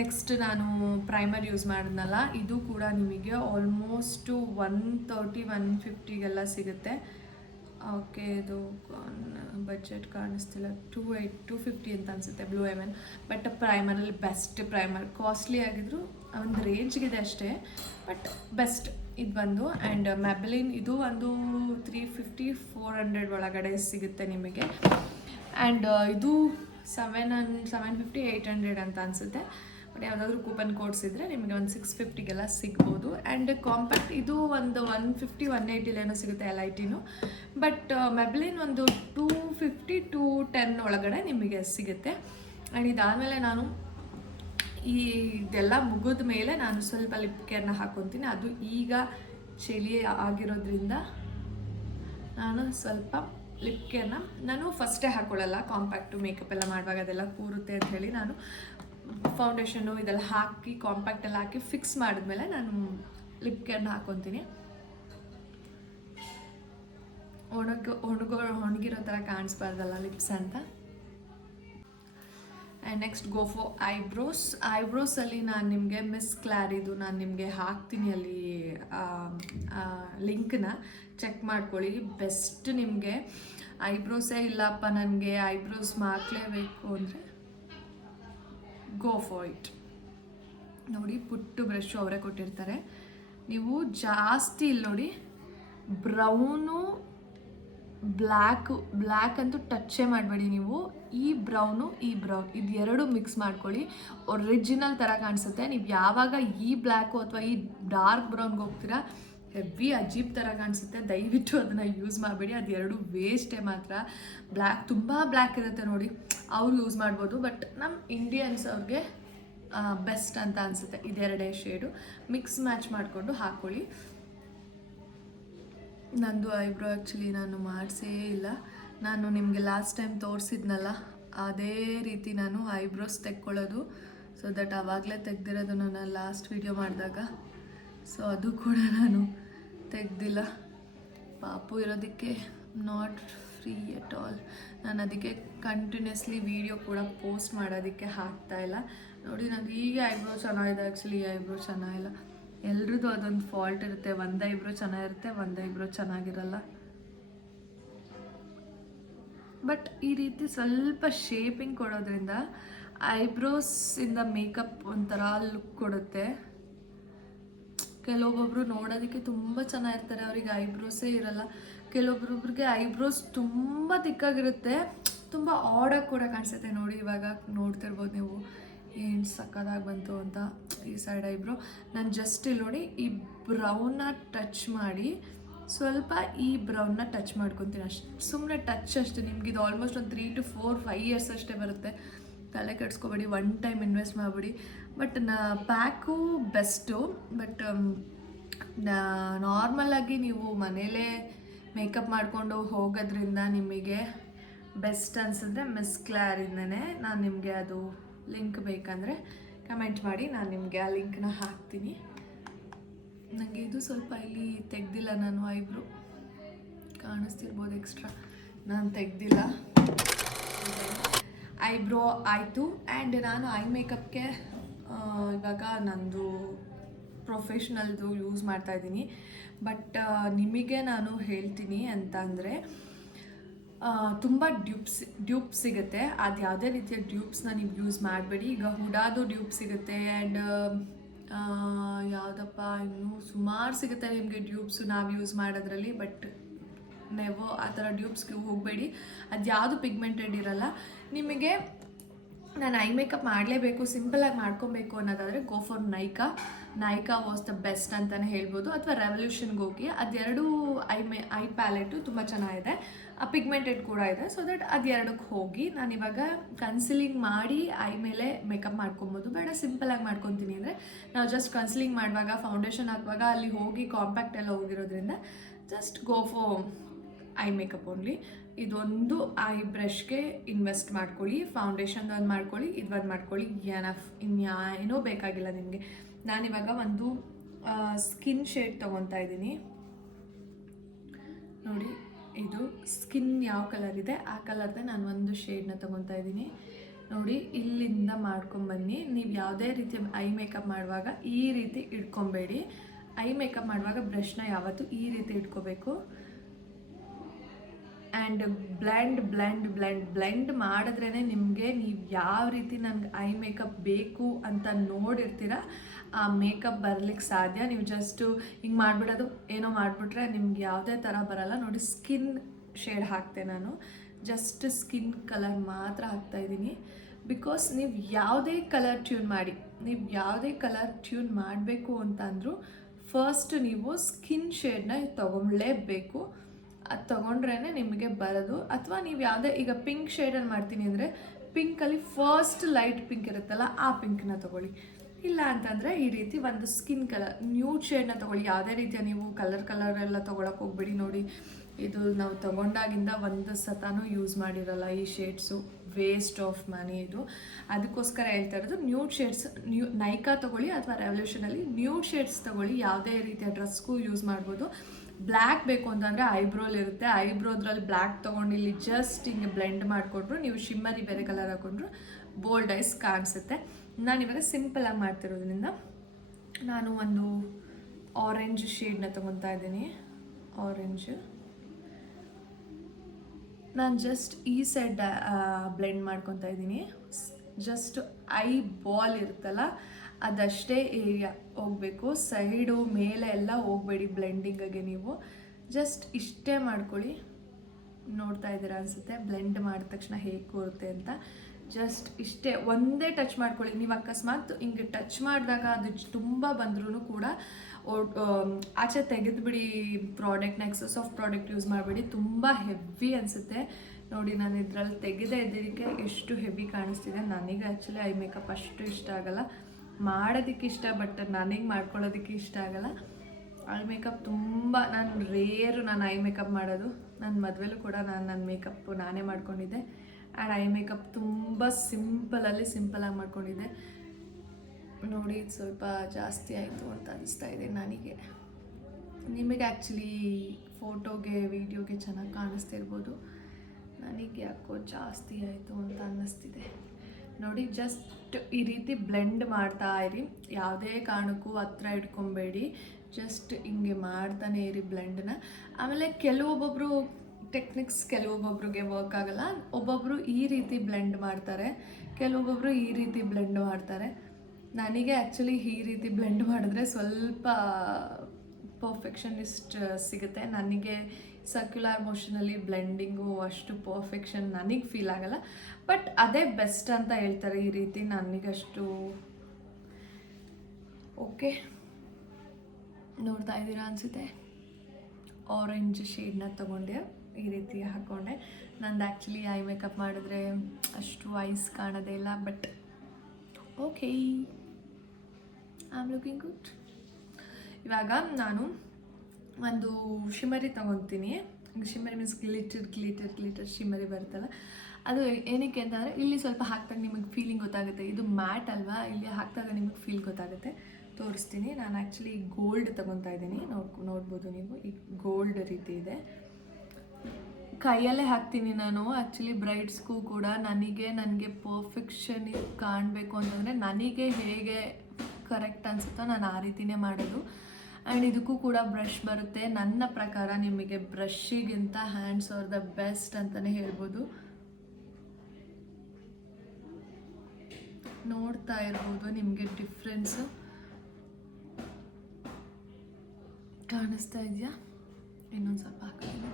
ನೆಕ್ಸ್ಟ್ ನಾನು ಪ್ರೈಮರ್ ಯೂಸ್ ಮಾಡಿದ್ನಲ್ಲ, ಇದು ಕೂಡ ನಿಮಗೆ ಆಲ್ಮೋಸ್ಟು 130-150ಗೆಲ್ಲ ಸಿಗುತ್ತೆ. ಓಕೆ, ಇದು ಬಜೆಟ್ ಕಾಣಿಸ್ತಿಲ್ಲ, 250 ಅಂತ ಅನಿಸುತ್ತೆ, ಬ್ಲೂ ಹೆವೆನ್. ಬಟ್ ಪ್ರೈಮರಲ್ಲಿ ಬೆಸ್ಟ್ ಪ್ರೈಮರ್, ಕಾಸ್ಟ್ಲಿ ಆಗಿದ್ರು ಒಂದು ರೇಂಜ್ಗಿದೆ ಅಷ್ಟೇ, ಬಟ್ ಬೆಸ್ಟ್ ಇದು ಬಂದು. ಆ್ಯಂಡ್ ಮೆಬೆಲಿನ್ ಇದು ಒಂದು 350-400 ಒಳಗಡೆ ಸಿಗುತ್ತೆ ನಿಮಗೆ. ಆ್ಯಂಡ್ ಇದು 750-800 ಅಂತ ಅನಿಸುತ್ತೆ. ಬಟ್ ಯಾವುದಾದ್ರೂ ಕೂಪನ್ ಕೋಡ್ಸ್ ಇದ್ದರೆ ನಿಮಗೆ ಒಂದು 650ಗೆಲ್ಲ ಸಿಗ್ಬೋದು. ಆ್ಯಂಡ್ ಕಾಂಪ್ಯಾಕ್ಟ್ ಇದು ಒಂದು 150-180 ಸಿಗುತ್ತೆ ಎಲೈಟಿನು. ಬಟ್ ಮೆಬೆಲಿನ್ ಒಂದು 250-210 ಒಳಗಡೆ ನಿಮಗೆ ಸಿಗುತ್ತೆ. ಆ್ಯಂಡ್ ಇದಾದಮೇಲೆ ನಾನು ಇದೆಲ್ಲ ಮುಗಿದ ಮೇಲೆ ನಾನು ಸ್ವಲ್ಪ ಲಿಪ್ ಕೇರ್ನ ಹಾಕ್ಕೊತೀನಿ. ಅದು ಈಗ ಚಳಿ ಆಗಿರೋದ್ರಿಂದ ನಾನು ಸ್ವಲ್ಪ ಲಿಪ್ ಕೇರ್ನ ನಾನು ಫಸ್ಟೇ ಹಾಕ್ಕೊಳ್ಳಲ್ಲ. ಕಾಂಪ್ಯಾಕ್ಟು ಮೇಕಪ್ ಎಲ್ಲ ಮಾಡುವಾಗ ಅದೆಲ್ಲ ಕೂರುತ್ತೆ ಅಂಥೇಳಿ ನಾನು ಫೌಂಡೇಶನ್ನು ಇದೆಲ್ಲ ಹಾಕಿ ಕಾಂಪ್ಯಾಕ್ಟೆಲ್ಲ ಹಾಕಿ ಫಿಕ್ಸ್ ಮಾಡಿದ್ಮೇಲೆ ನಾನು ಲಿಪ್ ಕೇರ್ನ ಹಾಕ್ಕೊತೀನಿ. ಒಣಗಿರೋ ಥರ ಕಾಣಿಸ್ಬಾರ್ದಲ್ಲ ಲಿಪ್ಸ್ ಅಂತ. ಆ್ಯಂಡ್ ನೆಕ್ಸ್ಟ್ ಗೋ ಫಾರ್ ಐಬ್ರೋಸಲ್ಲಿ ನಾನು ನಿಮಗೆ ಮಿಸ್ ಕ್ಲಾರಿದು ನಾನು ನಿಮಗೆ ಹಾಕ್ತೀನಿ ಅಲ್ಲಿ ಲಿಂಕ್ನ ಚೆಕ್ ಮಾಡ್ಕೊಳ್ಳಿ. ಬೆಸ್ಟ್ ನಿಮಗೆ ಐಬ್ರೋಸೇ ಇಲ್ಲಪ್ಪ ನನಗೆ ಐಬ್ರೋಸ್ ಮಾಡಲೇಬೇಕು ಅಂದರೆ ಗೋ ಫಾರ್ ಇಟ್. ನೋಡಿ ಪುಟ್ಟು ಬ್ರಷು ಅವರೇ ಕೊಟ್ಟಿರ್ತಾರೆ. ನೀವು ಜಾಸ್ತಿ ಇಲ್ಲಿ ನೋಡಿ ಬ್ರೌನು ಬ್ಲ್ಯಾಕ್ ಅಂತೂ ಟಚ್ಚೇ ಮಾಡಬೇಡಿ ನೀವು. ಈ ಬ್ರೌನು ಈ ಬ್ರೌನ್ ಇದು ಎರಡು ಮಿಕ್ಸ್ ಮಾಡ್ಕೊಳ್ಳಿ, ಒರಿಜಿನಲ್ ಥರ ಕಾಣಿಸುತ್ತೆ. ನೀವು ಯಾವಾಗ ಈ ಬ್ಲ್ಯಾಕು ಅಥವಾ ಈ ಡಾರ್ಕ್ ಬ್ರೌನ್ಗೆ ಹೋಗ್ತೀರಾ ಹೆವಿ ಅಜೀಬ್ ಥರ ಕಾಣಿಸುತ್ತೆ. ದಯವಿಟ್ಟು ಅದನ್ನು ಯೂಸ್ ಮಾಡಬೇಡಿ, ಅದು ಎರಡು ವೇಸ್ಟೇ ಮಾತ್ರ. ತುಂಬ ಬ್ಲ್ಯಾಕ್ ಇರುತ್ತೆ ನೋಡಿ, ಅವ್ರು ಯೂಸ್ ಮಾಡ್ಬೋದು. ಬಟ್ ನಮ್ಮ ಇಂಡಿಯನ್ಸ್ ಅವ್ರಿಗೆ ಬೆಸ್ಟ್ ಅಂತ ಅನಿಸುತ್ತೆ ಇದೆರಡೇ ಶೇಡು. ಮಿಕ್ಸ್ ಮ್ಯಾಚ್ ಮಾಡಿಕೊಂಡು ಹಾಕ್ಕೊಳ್ಳಿ. ನಂದು ಐಬ್ರೋ ಆ್ಯಕ್ಚುಲಿ ನಾನು ಮಾಡಿಸೇ ಇಲ್ಲ. ನಾನು ನಿಮಗೆ ಲಾಸ್ಟ್ ಟೈಮ್ ತೋರಿಸಿದ್ನಲ್ಲ ಅದೇ ರೀತಿ ನಾನು ಐಬ್ರೋಸ್ ತೆಕ್ಕೊಳ್ಳೋದು. ಸೊ ದಟ್ ಆವಾಗಲೇ ತೆಗ್ದಿರೋದು ನಾನು ಲಾಸ್ಟ್ ವಿಡಿಯೋ ಮಾಡಿದಾಗ. ಸೊ ಅದು ಕೂಡ ನಾನು ತೆಗ್ದಿಲ್ಲ. ಪಾಪು ಇರೋದಕ್ಕೆ ನಾಟ್ ಫ್ರೀ ಎಟ್ ಆಲ್. ನಾನು ಅದಕ್ಕೆ ಕಂಟಿನ್ಯೂಸ್ಲಿ ವೀಡಿಯೋ ಕೂಡ ಪೋಸ್ಟ್ ಮಾಡೋದಕ್ಕೆ ಆಗ್ತಾಯಿಲ್ಲ. ನೋಡಿ ನನಗೆ ಈಗ ಐಬ್ರೋ ಚೆನ್ನಾಗಿದೆ, ಆ್ಯಕ್ಚುಲಿ ಈ ಐಬ್ರೋ ಚೆನ್ನಾಗಿಲ್ಲ. ಎಲ್ರದ್ದು ಅದೊಂದು ಫಾಲ್ಟ್ ಇರುತ್ತೆ, ಒಂದು ಐಬ್ರೋ ಚೆನ್ನಾಗಿರುತ್ತೆ, ಒಂದು ಐಬ್ರೋ ಚೆನ್ನಾಗಿರಲ್ಲ. ಬಟ್ ಈ ರೀತಿ ಸ್ವಲ್ಪ ಶೇಪಿಂಗ್ ಕೊಡೋದ್ರಿಂದ ಐಬ್ರೋಸಿಂದ ಮೇಕಪ್ ಒಂಥರ ಲುಕ್ ಕೊಡುತ್ತೆ. ಕೆಲವೊಬ್ಬೊಬ್ರು ನೋಡೋದಕ್ಕೆ ತುಂಬ ಚೆನ್ನಾಗಿರ್ತಾರೆ, ಅವ್ರಿಗೆ ಐಬ್ರೋಸೇ ಇರಲ್ಲ. ಕೆಲವೊಬ್ರೊಬ್ರಿಗೆ ಐಬ್ರೋಸ್ ತುಂಬ ದಿಕ್ಕಾಗಿರುತ್ತೆ, ತುಂಬ ಆಡಾಗಿ ಕೂಡ ಕಾಣಿಸುತ್ತೆ. ನೋಡಿ ಇವಾಗ ನೋಡ್ತಿರ್ಬೋದು ನೀವು ಏನು ಸಕ್ಕದಾಗಿ ಬಂತು ಅಂತ ಈ ಸೈಡ್ ಐಬ್ರೋ. ನಾನು ಜಸ್ಟ್ ಇಲ್ಲಿ ನೋಡಿ ಈ ಬ್ರೌನ್ನ ಟಚ್ ಮಾಡಿ ಸ್ವಲ್ಪ ಈ ಬ್ರೌನ್ನ ಟಚ್ ಮಾಡ್ಕೊತೀನಿ ಅಷ್ಟೆ, ಸುಮ್ಮನೆ ಟಚ್ ಅಷ್ಟೇ. ನಿಮ್ಗೆ ಇದು ಆಲ್ಮೋಸ್ಟ್ ಒಂದು 3 to 4 5 years ಅಷ್ಟೇ ಬರುತ್ತೆ. ತಲೆ ಕೆಡಿಸ್ಕೊಬೇಡಿ, ಒನ್ ಟೈಮ್ ಇನ್ವೆಸ್ಟ್ ಮಾಡಿಬಿಡಿ. But pack best. ಬಟ್ ನಾರ್ಮಲಾಗಿ ನೀವು ಮನೇಲೇ ಮೇಕಪ್ ಮಾಡಿಕೊಂಡು ಹೋಗೋದ್ರಿಂದ ನಿಮಗೆ ಬೆಸ್ಟ್ ಅನಿಸಿದ್ರೆ ಮಿಸ್ ಕ್ಲಾರಿಂದನೇ ನಾನು ನಿಮಗೆ ಅದು ಲಿಂಕ್ ಬೇಕಂದರೆ ಕಮೆಂಟ್ ಮಾಡಿ, ನಾನು ನಿಮಗೆ ಆ ಲಿಂಕ್ನ ಹಾಕ್ತೀನಿ. ನನಗೆ ಇದು ಸ್ವಲ್ಪ ಇಲ್ಲಿ ತೆಗ್ದಿಲ್ಲ, ನಾನು ಐಬ್ರೋ ಕಾಣಿಸ್ತಿರ್ಬೋದು ಎಕ್ಸ್ಟ್ರಾ, ನಾನು ತೆಗ್ದಿಲ್ಲ. ಐಬ್ರೋ ಆಯಿತು. ಆ್ಯಂಡ್ ನಾನು ಐ ಮೇಕಪ್ಗೆ ಇವಾಗ ನಂದು ಪ್ರೊಫೆಷ್ನಲ್ದು ಯೂಸ್ ಮಾಡ್ತಾಯಿದ್ದೀನಿ. ಬಟ್ ನಿಮಗೆ ನಾನು ಹೇಳ್ತೀನಿ ಅಂತ ಅಂದರೆ ತುಂಬ ಡ್ಯೂಪ್ಸ್ ಸಿಗುತ್ತೆ. ಅದು ಯಾವುದೇ ರೀತಿಯ ಡ್ಯೂಪ್ಸ್ನ ನೀವು ಯೂಸ್ ಮಾಡಬೇಡಿ. ಈಗ ಹುಡಾದು ಡ್ಯೂಪ್ ಸಿಗುತ್ತೆ, ಆ್ಯಂಡ್ ಯಾವುದಪ್ಪ ಇನ್ನೂ ಸುಮಾರು ಸಿಗುತ್ತೆ ನಿಮಗೆ ಡ್ಯೂಪ್ಸು ನಾವು ಯೂಸ್ ಮಾಡೋದ್ರಲ್ಲಿ. ಬಟ್ ನೆವೋ ಆ ಥರ ಡ್ಯೂಪ್ಸ್ಗೆ ಹೋಗಬೇಡಿ, ಅದು ಯಾವುದು ಪಿಗ್ಮೆಂಟೆಡ್ ಇರಲ್ಲ. ನಿಮಗೆ ನಾನು ಐ ಮೇಕಪ್ ಮಾಡಲೇಬೇಕು, ಸಿಂಪಲಾಗಿ ಮಾಡ್ಕೊಬೇಕು ಅನ್ನೋದಾದರೆ go for Nykaa was the best ಅಂತಲೇ ಹೇಳ್ಬೋದು. ಅಥವಾ ರೆವಲ್ಯೂಷನ್ಗೆ ಹೋಗಿ, ಅದೆರಡು ಐ ಪ್ಯಾಲೆಟು ತುಂಬ ಚೆನ್ನಾಗಿದೆ, ಪಿಗ್ಮೆಂಟೆಡ್ ಕೂಡ ಇದೆ. ಸೊ ದಟ್ ಅದೆರಡಕ್ಕೆ ಹೋಗಿ ನಾನಿವಾಗ ಕನ್ಸಿಲಿಂಗ್ ಮಾಡಿ ಐ ಮೇಲೆ ಮೇಕಪ್ ಮಾಡ್ಕೊಬೋದು. ಬೇಡ ಸಿಂಪಲಾಗಿ ಮಾಡ್ಕೊತೀನಿ ಅಂದರೆ ನಾವು ಜಸ್ಟ್ ಕನ್ಸಿಲಿಂಗ್ ಮಾಡುವಾಗ ಫೌಂಡೇಶನ್ ಹಾಕುವಾಗ ಅಲ್ಲಿ ಹೋಗಿ ಕಾಂಪ್ಯಾಕ್ಟ್ ಎಲ್ಲ ಹೋಗಿರೋದ್ರಿಂದ just go for eye makeup only. ಇದೊಂದು ಐ ಬ್ರಷ್ಗೆ ಇನ್ವೆಸ್ಟ್ ಮಾಡ್ಕೊಳ್ಳಿ, ಫೌಂಡೇಶನ್ ಒಂದು ಮಾಡ್ಕೊಳ್ಳಿ, ಇದೊಂದು ಮಾಡ್ಕೊಳ್ಳಿ, ಏನೋ ಬೇಕಾಗಿಲ್ಲ ನಿಮಗೆ. ನಾನಿವಾಗ ಒಂದು ಸ್ಕಿನ್ ಶೇಡ್ ತೊಗೊತಾ ಇದ್ದೀನಿ. ನೋಡಿ ಇದು ಸ್ಕಿನ್ ಯಾವ ಕಲರ್ ಇದೆ ಆ ಕಲರ್ದೆ ನಾನು ಒಂದು ಶೇಡ್ನ ತೊಗೊತಾ ಇದ್ದೀನಿ. ನೋಡಿ ಇಲ್ಲಿಂದ ಮಾಡ್ಕೊಂಬನ್ನಿ. ನೀವು ಯಾವುದೇ ರೀತಿ ಐ ಮೇಕಪ್ ಮಾಡುವಾಗ ಈ ರೀತಿ ಇಟ್ಕೊಬೇಡಿ. ಐ ಮೇಕಪ್ ಮಾಡುವಾಗ ಬ್ರಷ್ನ ಯಾವತ್ತೂ ಈ ರೀತಿ ಇಟ್ಕೋಬೇಕು. ಆ್ಯಂಡ್ ಬ್ಲೆಂಡ್ ಮಾಡಿದ್ರೇ ನಿಮಗೆ ನೀವು ಯಾವ ರೀತಿ ನನಗೆ ಐ ಮೇಕಪ್ ಬೇಕು ಅಂತ ನೋಡಿರ್ತೀರ ಆ ಮೇಕಪ್ ಬರಲಿಕ್ಕೆ ಸಾಧ್ಯ. ನೀವು ಜಸ್ಟು ಹಿಂಗೆ ಮಾಡಿಬಿಡೋದು, ಏನೋ ಮಾಡಿಬಿಟ್ರೆ ನಿಮ್ಗೆ ಯಾವುದೇ ಥರ ಬರಲ್ಲ. ನೋಡಿ ಸ್ಕಿನ್ ಶೇಡ್ ಹಾಕ್ತೆ ನಾನು, ಜಸ್ಟ್ ಸ್ಕಿನ್ ಕಲರ್ ಮಾತ್ರ ಹಾಕ್ತಾಯಿದ್ದೀನಿ. ಬಿಕಾಸ್ ನೀವು ಯಾವುದೇ ಕಲರ್ ಟ್ಯೂನ್ ಮಾಡಬೇಕು ಅಂತ ಅಂದರೂ ಫಸ್ಟ್ ನೀವು ಸ್ಕಿನ್ ಶೇಡ್ನ ತೊಗೊಳ್ಳೇಬೇಕು. ಅದು ತೊಗೊಂಡ್ರೇ ನಿಮಗೆ ಬರೋದು. ಅಥವಾ ನೀವು ಯಾವುದೇ ಈಗ ಪಿಂಕ್ ಶೇಡಲ್ಲಿ ಮಾಡ್ತೀನಿ ಅಂದರೆ ಪಿಂಕಲ್ಲಿ ಫಸ್ಟ್ ಲೈಟ್ ಪಿಂಕ್ ಇರುತ್ತಲ್ಲ ಆ ಪಿಂಕ್ನ ತೊಗೊಳ್ಳಿ. ಇಲ್ಲ ಅಂತಂದರೆ ಈ ರೀತಿ ಒಂದು ಸ್ಕಿನ್ ಕಲರ್ ನ್ಯೂಡ್ ಶೇಡ್ನ ತೊಗೊಳ್ಳಿ. ಯಾವುದೇ ರೀತಿಯ ನೀವು ಕಲರ್ ಎಲ್ಲ ತೊಗೊಳಕ್ಕೆ ಹೋಗ್ಬೇಡಿ. ನೋಡಿ ಇದು ನಾವು ತೊಗೊಂಡಾಗಿಂದ ಒಂದು ಸತಾನೂ ಯೂಸ್ ಮಾಡಿರಲ್ಲ ಈ ಶೇಡ್ಸು, ವೇಸ್ಟ್ ಆಫ್ ಮನಿ ಇದು. ಅದಕ್ಕೋಸ್ಕರ ಹೇಳ್ತಾ ಇರೋದು ನ್ಯೂಡ್ ಶೇಡ್ಸ್ ನೈಕಾ ತೊಗೊಳ್ಳಿ ಅಥವಾ ರೆವಲ್ಯೂಷನಲ್ಲಿ ನ್ಯೂಡ್ ಶೇಡ್ಸ್ ತೊಗೊಳ್ಳಿ. ಯಾವುದೇ ರೀತಿಯ ಡ್ರೆಸ್ಗೂ ಯೂಸ್ ಮಾಡ್ಬೋದು. ಬ್ಲ್ಯಾಕ್ ಬೇಕು ಅಂತಂದರೆ ಐಬ್ರೋಲ್ ಇರುತ್ತೆ, ಐಬ್ರೋದ್ರಲ್ಲಿ ಬ್ಲ್ಯಾಕ್ ತೊಗೊಂಡು ಇಲ್ಲಿ ಜಸ್ಟ್ ಹಿಂಗೆ ಬ್ಲೆಂಡ್ ಮಾಡಿಕೊಟ್ರು, ನೀವು ಶಿಮ್ಮರಿ ಬೇರೆ ಕಲರ್ ಹಾಕೊಂಡ್ರು ಬೋಲ್ಡ್ ಐಸ್ ಕಾಣಿಸುತ್ತೆ. ನಾನಿವಾಗ ಸಿಂಪಲಾಗಿ ಮಾಡ್ತಿರೋದ್ರಿಂದ ನಾನು ಒಂದು ಆರೆಂಜ್ ಶೇಡ್ನ ತೊಗೊತಾ ಇದ್ದೀನಿ. ಆರೆಂಜು ನಾನು ಜಸ್ಟ್ ಈ ಸೈಡ್ ಬ್ಲೆಂಡ್ ಮಾಡ್ಕೊತಾ ಇದ್ದೀನಿ. ಜಸ್ಟ್ ಐ ಬಾಲ್ ಇರುತ್ತಲ್ಲ ಅದಷ್ಟೇ ಏರಿಯಾ ಹೋಗಬೇಕು, ಸೈಡು ಮೇಲೆ ಎಲ್ಲ ಹೋಗಬೇಡಿ ಬ್ಲೆಂಡಿಂಗಿಗೆ. ನೀವು ಜಸ್ಟ್ ಇಷ್ಟೇ ಮಾಡ್ಕೊಳ್ಳಿ. ನೋಡ್ತಾ ಇದ್ದೀರಾ ಅನಿಸುತ್ತೆ ಬ್ಲೆಂಡ್ ಮಾಡಿದ ತಕ್ಷಣ ಹೇಗೆ ಕೂರುತ್ತೆ ಅಂತ. ಜಸ್ಟ್ ಇಷ್ಟೇ ಒಂದೇ ಟಚ್ ಮಾಡ್ಕೊಳ್ಳಿ. ನೀವು ಅಕಸ್ಮಾತ್ ಹಿಂಗೆ ಟಚ್ ಮಾಡಿದಾಗ ಅದು ತುಂಬ ಬಂದ್ರೂ ಕೂಡ ಆಚೆ ತೆಗೆದುಬಿಡಿ ಪ್ರಾಡಕ್ಟ್ನ. ಎಕ್ಸಸ್ ಆಫ್ ಪ್ರಾಡಕ್ಟ್ ಯೂಸ್ ಮಾಡಬೇಡಿ, ತುಂಬ ಹೆವಿ ಅನಿಸುತ್ತೆ. ನೋಡಿ ನಾನು ಇದರಲ್ಲಿ ತೆಗೆದೇ ಇದ್ದಕ್ಕೆ ಎಷ್ಟು ಹೆವಿ ಕಾಣಿಸ್ತಿದೆ. ನನಗೆ ಆ್ಯಕ್ಚುಲಿ ಐ ಮೇಕಪ್ ಅಷ್ಟು ಇಷ್ಟ ಆಗಲ್ಲ, ಮಾಡೋದಕ್ಕೆ ಇಷ್ಟ, ಬಟ್ ನನಗೆ ಮಾಡ್ಕೊಳ್ಳೋದಕ್ಕೆ ಇಷ್ಟ ಆಗಲ್ಲ. ಐ ಮೇಕಪ್ ತುಂಬ ನಾನು ಐ ಮೇಕಪ್ ಮಾಡೋದು. ನನ್ನ ಮದುವೆಲೂ ಕೂಡ ನನ್ನ ಮೇಕಪ್ ನಾನೇ ಮಾಡ್ಕೊಂಡಿದ್ದೆ. ಆ್ಯಂಡ್ ಐ ಮೇಕಪ್ ತುಂಬ ಸಿಂಪಲಾಗಿ ಮಾಡ್ಕೊಂಡಿದ್ದೆ. ನೋಡಿ ಇದು ಸ್ವಲ್ಪ ಜಾಸ್ತಿ ಆಯಿತು ಅಂತ ಅನಿಸ್ತಾ ಇದೆ ನನಗೆ. ನಿಮಗೆ ಆ್ಯಕ್ಚುಲಿ ಫೋಟೋಗೆ ವಿಡಿಯೋಗೆ ಚೆನ್ನಾಗಿ ಕಾಣಿಸ್ತಿರ್ಬೋದು, ನನಗೆ ಯಾಕೋ ಜಾಸ್ತಿ ಆಯಿತು ಅಂತ ಅನ್ನಿಸ್ತಿದೆ. ನೋಡಿ ಜಸ್ಟ್ ಈ ರೀತಿ ಬ್ಲೆಂಡ್ ಮಾಡ್ತಾ ಇರಿ, ಯಾವುದೇ ಕಾರಣಕ್ಕೂ ಹತ್ರ ಇಟ್ಕೊಬೇಡಿ, ಜಸ್ಟ್ ಹಿಂಗೆ ಮಾಡ್ತಾನೆ ಇರಿ ಬ್ಲೆಂಡನ್ನ. ಆಮೇಲೆ ಕೆಲವೊಬ್ಬೊಬ್ಬರು ಟೆಕ್ನಿಕ್ಸ್ ಕೆಲವೊಬ್ಬೊಬ್ರಿಗೆ ವರ್ಕ್ ಆಗಲ್ಲ. ಒಬ್ಬೊಬ್ಬರು ಈ ರೀತಿ ಬ್ಲೆಂಡ್ ಮಾಡ್ತಾರೆ, ಕೆಲವೊಬ್ಬೊಬ್ಬರು ಈ ರೀತಿ ಬ್ಲೆಂಡ್ ಮಾಡ್ತಾರೆ. ನನಗೆ ಆ್ಯಕ್ಚುಲಿ ಈ ರೀತಿ ಬ್ಲೆಂಡ್ ಮಾಡಿದ್ರೆ ಸ್ವಲ್ಪ ಪರ್ಫೆಕ್ಷನಿಸ್ಟ್ ಸಿಗುತ್ತೆ. ನನಗೆ ಸರ್ಕ್ಯುಲರ್ ಮೋಷನಲ್ಲಿ ಬ್ಲೆಂಡಿಂಗು ಅಷ್ಟು ಪರ್ಫೆಕ್ಷನ್ ನನಗೆ ಫೀಲ್ ಆಗಲ್ಲ, ಬಟ್ ಅದೇ ಬೆಸ್ಟ್ ಅಂತ ಹೇಳ್ತಾರೆ ಈ ರೀತಿ. ನನಗಷ್ಟು ಓಕೆ. ನೋಡ್ತಾ ಇದ್ದೀರಾ ಅನಿಸುತ್ತೆ. ಆರೆಂಜ್ ಶೇಡ್ನ ತೊಗೊಂಡೆ, ಈ ರೀತಿ ಹಾಕ್ಕೊಂಡೆ. ನಂದು ಆ್ಯಕ್ಚುಲಿ ಐ ಮೇಕಪ್ ಮಾಡಿದ್ರೆ ಅಷ್ಟು ಐಸ್ ಕಾಣೋದೇ ಇಲ್ಲ, but okay, I am looking good. ಇವಾಗ ನಾನು ಒಂದು ಶಿಮರಿ ತೊಗೊತೀನಿ. ಶಿಮರಿ ಮೀನ್ಸ್ ಗ್ಲಿಟರ್ ಶಿಮರಿ ಬರುತ್ತಲ್ಲ, ಅದು ಏನಕ್ಕೆ ಅಂತಂದರೆ ಇಲ್ಲಿ ಸ್ವಲ್ಪ ಹಾಕಿದಾಗ ನಿಮಗೆ ಫೀಲಿಂಗ್ ಗೊತ್ತಾಗುತ್ತೆ. ಇದು ಮ್ಯಾಟ್ ಅಲ್ವಾ, ಇಲ್ಲಿ ಹಾಕಿದಾಗ ನಿಮಗೆ ಫೀಲ್ ಗೊತ್ತಾಗುತ್ತೆ. ತೋರಿಸ್ತೀನಿ. ನಾನು ಆ್ಯಕ್ಚುಲಿ ಗೋಲ್ಡ್ ತೊಗೊತಾ ಇದ್ದೀನಿ. ನೋಡ್ಬೋದು ನೀವು, ಈ ಗೋಲ್ಡ್ ರೀತಿ ಇದೆ. ಕೈಯಲ್ಲೇ ಹಾಕ್ತೀನಿ ನಾನು. ಆ್ಯಕ್ಚುಲಿ ಬ್ರೈಡ್ಸ್ಗೂ ಕೂಡ ನನಗೆ ಪರ್ಫೆಕ್ಷನಿಗೆ ಕಾಣಬೇಕು ಅಂತಂದರೆ ನನಗೆ ಹೇಗೆ ಕರೆಕ್ಟ್ ಅನಿಸುತ್ತೋ ನಾನು ಆ ರೀತಿಯೇ ಮಾಡೋದು. ಆ್ಯಂಡ್ ಇದಕ್ಕೂ ಕೂಡ ಬ್ರಷ್ ಬರುತ್ತೆ. ನನ್ನ ಪ್ರಕಾರ ನಿಮಗೆ ಬ್ರಷ್ಷಿಗಿಂತ ಹ್ಯಾಂಡ್ಸ್ ಆರ್ ದ ಬೆಸ್ಟ್ ಅಂತಲೇ ಹೇಳ್ಬೋದು. ನೋಡ್ತಾ ಇರ್ಬೋದು ನಿಮಗೆ ಡಿಫ್ರೆನ್ಸು ಕಾಣಿಸ್ತಾ ಇದೆಯಾ? ಇನ್ನೊಂದು ಸ್ವಲ್ಪ ಹಾಕ್ತೀನಿ.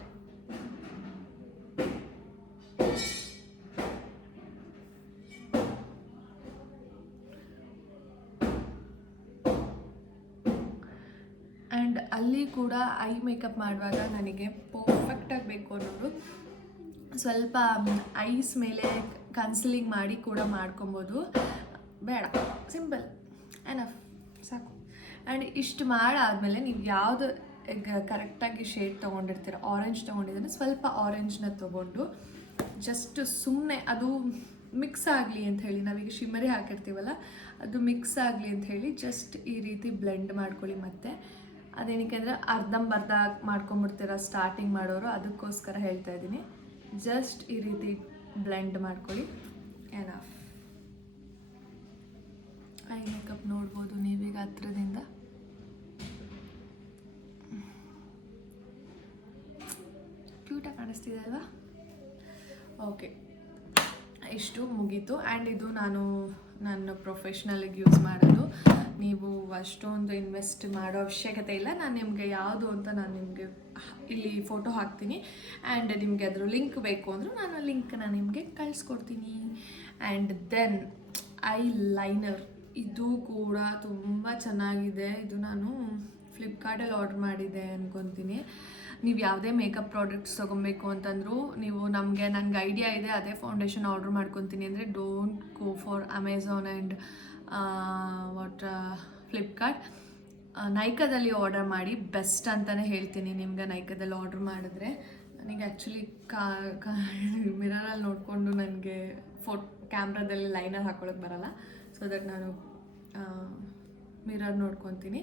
ಆ್ಯಂಡ್ ಅಲ್ಲಿ ಕೂಡ ಐ ಮೇಕಪ್ ಮಾಡುವಾಗ ನನಗೆ ಪರ್ಫೆಕ್ಟಾಗಿ ಬೇಕು ಅನ್ನೋರು ಸ್ವಲ್ಪ ಐಸ್ ಮೇಲೆ ಕನ್ಸಿಲಿಂಗ್ ಮಾಡಿ ಕೂಡ ಮಾಡ್ಕೊಬೋದು. ಬೇಡ, ಸಿಂಪಲ್ ಎನಫ್ ಸಾಕು. ಆ್ಯಂಡ್ ಇಷ್ಟು ಮಾಡಾದಮೇಲೆ ನೀವು ಯಾವುದು ಕರೆಕ್ಟಾಗಿ ಶೇಡ್ ತೊಗೊಂಡಿರ್ತೀರ, ಆರೆಂಜ್ ತೊಗೊಂಡಿದ್ರೆ ಸ್ವಲ್ಪ ಆರೆಂಜ್ನ ತೊಗೊಂಡು ಜಸ್ಟ್ ಸುಮ್ಮನೆ ಅದು ಮಿಕ್ಸ್ ಆಗಲಿ ಅಂತ ಹೇಳಿ, ನಾವೀಗ ಶಿಮರಿ ಹಾಕಿರ್ತೀವಲ್ಲ ಅದು ಮಿಕ್ಸ್ ಆಗಲಿ ಅಂತ ಹೇಳಿ ಜಸ್ಟ್ ಈ ರೀತಿ ಬ್ಲೆಂಡ್ ಮಾಡ್ಕೊಳ್ಳಿ. ಮತ್ತು ಅದೇನಕ್ಕೆ ಅಂದರೆ ಅರ್ಧಂಬರ್ಧ ಮಾಡ್ಕೊಂಬಿಡ್ತೀರ ಸ್ಟಾರ್ಟಿಂಗ್ ಮಾಡೋರು, ಅದಕ್ಕೋಸ್ಕರ ಹೇಳ್ತಾ ಇದ್ದೀನಿ. ಜಸ್ಟ್ ಈ ರೀತಿ ಬ್ಲೆಂಡ್ ಮಾಡ್ಕೊಳ್ಳಿ, ಎನಫ್. ಐ ಮೇಕಪ್ ನೋಡ್ಬೋದು ನೀವೀಗ ಹತ್ರದಿಂದ. ಕ್ಯೂಟಾಗಿ ಕಾಣಿಸ್ತಿದೆ ಅಲ್ವಾ? ಓಕೆ, ಇಷ್ಟು ಮುಗೀತು. ಆ್ಯಂಡ್ ಇದು ನಾನು ಪ್ರೊಫೆಷ್ನಲಿಗೆ ಯೂಸ್ ಮಾಡೋದು. ನೀವು ಅಷ್ಟೊಂದು ಇನ್ವೆಸ್ಟ್ ಮಾಡೋ ಅವಶ್ಯಕತೆ ಇಲ್ಲ. ನಾನು ನಿಮಗೆ ಯಾವುದು ಅಂತ ನಾನು ನಿಮಗೆ ಇಲ್ಲಿ ಫೋಟೋ ಹಾಕ್ತೀನಿ. ಆ್ಯಂಡ್ ನಿಮಗೆ ಅದ್ರ ಲಿಂಕ್ ಬೇಕು ಅಂದರೂ ನಾನು ಲಿಂಕನ್ನ ನಿಮಗೆ ಕಳಿಸ್ಕೊಡ್ತೀನಿ. ಆ್ಯಂಡ್ ದೆನ್ ಐ ಲೈನರ್, ಇದು ಕೂಡ ತುಂಬ ಚೆನ್ನಾಗಿದೆ. ಇದು ನಾನು ಫ್ಲಿಪ್ಕಾರ್ಟಲ್ಲಿ ಆರ್ಡ್ರ್ ಮಾಡಿದ್ದೆ ಅನ್ಕೊತೀನಿ. ನೀವು ಯಾವುದೇ ಮೇಕಪ್ ಪ್ರಾಡಕ್ಟ್ಸ್ ತೊಗೊಬೇಕು ಅಂತಂದರೂ ನೀವು ನನಗೆ ಐಡಿಯಾ ಇದೆ ಅದೇ ಫೌಂಡೇಶನ್ ಆರ್ಡ್ರ್ ಮಾಡ್ಕೊತೀನಿ ಅಂದರೆ don't go for Amazon and Flipkart. ನೈಕಾದಲ್ಲಿ ಆರ್ಡರ್ ಮಾಡಿ, ಬೆಸ್ಟ್ ಅಂತಲೇ ಹೇಳ್ತೀನಿ ನಿಮ್ಗೆ. ನೈಕಾದಲ್ಲಿ ಆರ್ಡ್ರ್ ಮಾಡಿದ್ರೆ ನನಗೆ ಆ್ಯಕ್ಚುಲಿ ಮಿರರಲ್ಲಿ ನೋಡಿಕೊಂಡು ನನಗೆ ಕ್ಯಾಮ್ರಾದಲ್ಲಿ ಲೈನರ್ ಹಾಕ್ಕೊಳ್ಳೋಕೆ ಬರಲ್ಲ. ಸೊ ದಟ್ ನಾನು ಮಿರರ್ ನೋಡ್ಕೊತೀನಿ.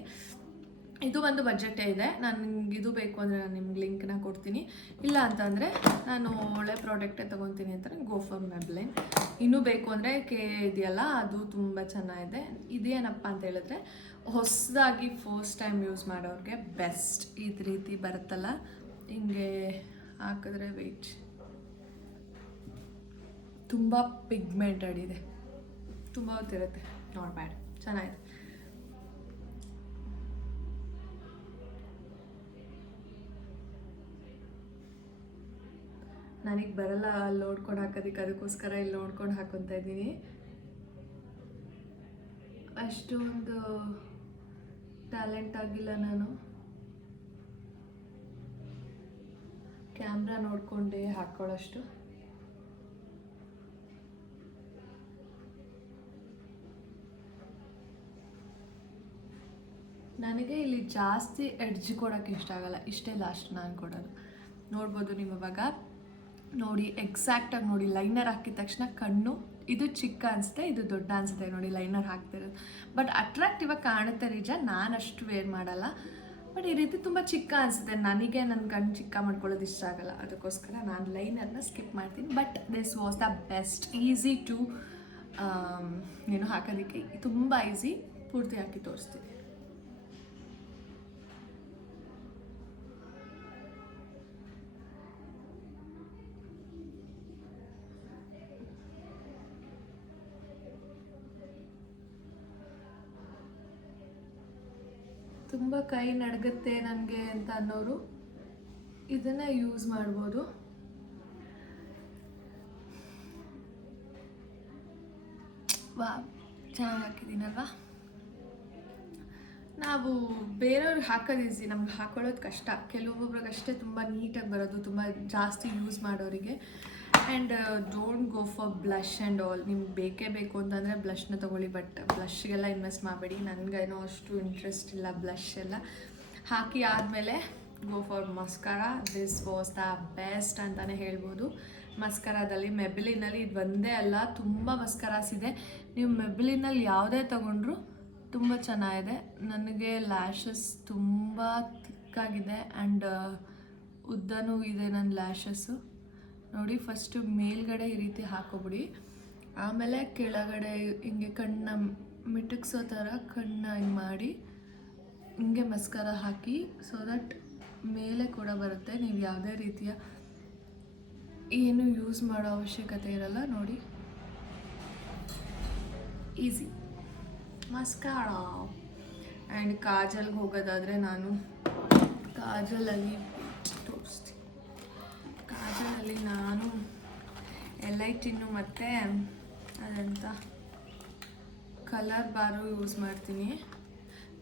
ಇದು ಒಂದು ಬಜೆಟೇ ಇದೆ. ನಾನು ನಿಮ್ಗೆ ಇದು ಬೇಕು ಅಂದರೆ ನಾನು ನಿಮ್ಗೆ ಲಿಂಕ್ನ ಕೊಡ್ತೀನಿ. ಇಲ್ಲ ಅಂತಂದರೆ ನಾನು ಒಳ್ಳೆ ಪ್ರಾಡಕ್ಟೇ ತೊಗೊತೀನಿ ಅಂತಾರೆ ಗೋ ಫಾರ್ ಮೆಬ್ಲೈನ್. ಇನ್ನೂ ಬೇಕು ಅಂದರೆ ಇದೆಯಲ್ಲ ಅದು ತುಂಬ ಚೆನ್ನಾಗಿದೆ. ಇದೇನಪ್ಪ ಅಂತ ಹೇಳಿದ್ರೆ ಹೊಸದಾಗಿ ಫಸ್ಟ್ ಟೈಮ್ ಯೂಸ್ ಮಾಡೋರಿಗೆ ಬೆಸ್ಟ್. ಇದು ರೀತಿ ಬರುತ್ತಲ್ಲ ಹಿಂಗೆ ಹಾಕಿದ್ರೆ ವೆಯ್ಟ್ ತುಂಬ ಪಿಗ್ಮೆಂಟೆಡ್ ಇದೆ, ತುಂಬ ಹೊತ್ತಿರುತ್ತೆ. ನಾಟ್ ಬ್ಯಾಡ್, ಚೆನ್ನಾಗಿದೆ. ನನಗೆ ಬರಲ್ಲ ಅಲ್ಲಿ ನೋಡ್ಕೊಂಡು ಹಾಕೋದಕ್ಕೆ, ಅದಕ್ಕೋಸ್ಕರ ಇಲ್ಲಿ ನೋಡ್ಕೊಂಡು ಹಾಕೊತಾ ಇದ್ದೀನಿ. ಅಷ್ಟೊಂದು ಟ್ಯಾಲೆಂಟ್ ಆಗಿಲ್ಲ ನಾನು, ಕ್ಯಾಮ್ರಾ ನೋಡಿಕೊಂಡೆ ಹಾಕ್ಕೊಳ್ಳೋಷ್ಟು. ನನಗೆ ಇಲ್ಲಿ ಜಾಸ್ತಿ ಎಡ್ಜ್ ಕೊಡೋಕ್ಕೆ ಇಷ್ಟ ಆಗಲ್ಲ, ಇಷ್ಟೇ ಲಾಸ್ಟ್ ನಾನು ಕೊಡೋದು. ನೋಡ್ಬೋದು ನೀವು ಇವಾಗ ನೋಡಿ, ಎಕ್ಸಾಕ್ಟಾಗಿ ನೋಡಿ. ಲೈನರ್ ಹಾಕಿದ ತಕ್ಷಣ ಕಣ್ಣು ಇದು ಚಿಕ್ಕ ಅನಿಸುತ್ತೆ, ಇದು ದೊಡ್ಡ ಅನಿಸುತ್ತೆ ನೋಡಿ ಲೈನರ್ ಹಾಕ್ತಿರೋದು. ಬಟ್ ಅಟ್ರಾಕ್ಟಿವ್ ಆಗಿ ಕಾಣುತ್ತೆ ನಿಜ, ನಾನು ಅಷ್ಟು ವೇರ್ ಮಾಡಲ್ಲ. ಬಟ್ ಈ ರೀತಿ ತುಂಬ ಚಿಕ್ಕ ಅನಿಸುತ್ತೆ ನನಗೆ. ನನ್ನ ಕಣ್ಣು ಚಿಕ್ಕ ಮಾಡ್ಕೊಳ್ಳೋದು ಇಷ್ಟ ಆಗಲ್ಲ, ಅದಕ್ಕೋಸ್ಕರ ನಾನು ಲೈನರ್ನ ಸ್ಕಿಪ್ ಮಾಡ್ತೀನಿ. But this was the best, easy to ಹಾಕೋದಕ್ಕೆ ತುಂಬ ಈಸಿ. ಪೂರ್ತಿ ಹಾಕಿ ತೋರಿಸ್ತೀನಿ. ತುಂಬ ಕೈ ನಡಗುತ್ತೆ ನನಗೆ ಅಂತ ಅನ್ನೋರು ಇದನ್ನು ಯೂಸ್ ಮಾಡ್ಬೋದು. ವಾ, ಚೆನ್ನಾಗಿ ಹಾಕಿದ್ದೀನಲ್ವಾ. ನಾವು ಬೇರೆಯವ್ರಿಗೆ ಹಾಕೋದು ಈಸಿ, ನಮ್ಗೆ ಹಾಕೊಳ್ಳೋದು ಕಷ್ಟ. ಕೆಲವೊಬ್ಬರಿಗಷ್ಟೇ ತುಂಬ ನೀಟಾಗಿ ಬರೋದು, ತುಂಬ ಜಾಸ್ತಿ ಯೂಸ್ ಮಾಡೋರಿಗೆ. And don't go for blush and all. ನಿಮ್ಗೆ ಬೇಕೇ ಬೇಕು ಅಂತಂದರೆ ಬ್ಲಷ್ನ ತೊಗೊಳ್ಳಿ, ಬಟ್ ಬ್ಲಷ್ಗೆಲ್ಲ ಇನ್ವೆಸ್ಟ್ ಮಾಡಬೇಡಿ. ನನಗೇನೋ ಅಷ್ಟು ಇಂಟ್ರೆಸ್ಟ್ ಇಲ್ಲ ಬ್ಲಷ್ ಎಲ್ಲ. ಹಾಕಿ ಆದಮೇಲೆ go for mascara. This was the best ಅಂತಲೇ ಹೇಳ್ಬೋದು. ಮಸ್ಕರಾದಲ್ಲಿ ಮೆಬಿಲಿನಲ್ಲಿ ಇದು ಒಂದೇ ಅಲ್ಲ, ತುಂಬ ಮಸ್ಕರಾಸ್ ಇದೆ. ನೀವು ಮೆಬಿಲಿನಲ್ಲಿ ಯಾವುದೇ ತೊಗೊಂಡ್ರು ತುಂಬ ಚೆನ್ನಾಗಿದೆ. ನನಗೆ ಲ್ಯಾಶಸ್ ತುಂಬ ಥಿಕ್ಕಾಗಿದೆ ಆ್ಯಂಡ್ ಉದ್ದನೂ ಇದೆ ನನ್ನ ಲ್ಯಾಶಸ್ಸು ನೋಡಿ. ಫಸ್ಟು ಮೇಲ್ಗಡೆ ಈ ರೀತಿ ಹಾಕೋಬಿಡಿ, ಆಮೇಲೆ ಕೆಳಗಡೆ ಹಿಂಗೆ ಕಣ್ಣ ಮಿಟುಕ್ಸೋ ಥರ ಕಣ್ಣ ಹಿಂಗೆ ಮಾಡಿ ಹಿಂಗೆ ಮಸ್ಕರ ಹಾಕಿ, ಸೊ ದಟ್ ಮೇಲೆ ಕೂಡ ಬರುತ್ತೆ. ನೀವು ಯಾವುದೇ ರೀತಿಯ ಏನು ಯೂಸ್ ಮಾಡೋ ಅವಶ್ಯಕತೆ ಇರಲ್ಲ ನೋಡಿ, ಈಸಿ ಮಸ್ಕಾರ. ಆ್ಯಂಡ್ ಕಾಜಲ್ಗೆ ಹೋಗೋದಾದರೆ ನಾನು ಕಾಜಲಲ್ಲಿ ತೋರಿಸ್ತೀನಿ. ಕಾಜಲಲ್ಲಿ ನಾನು ಎಲೈಟಿನ್ನು ಮತ್ತು ಅದಂತ ಕಲರ್ ಬಾರು ಯೂಸ್ ಮಾಡ್ತೀನಿ,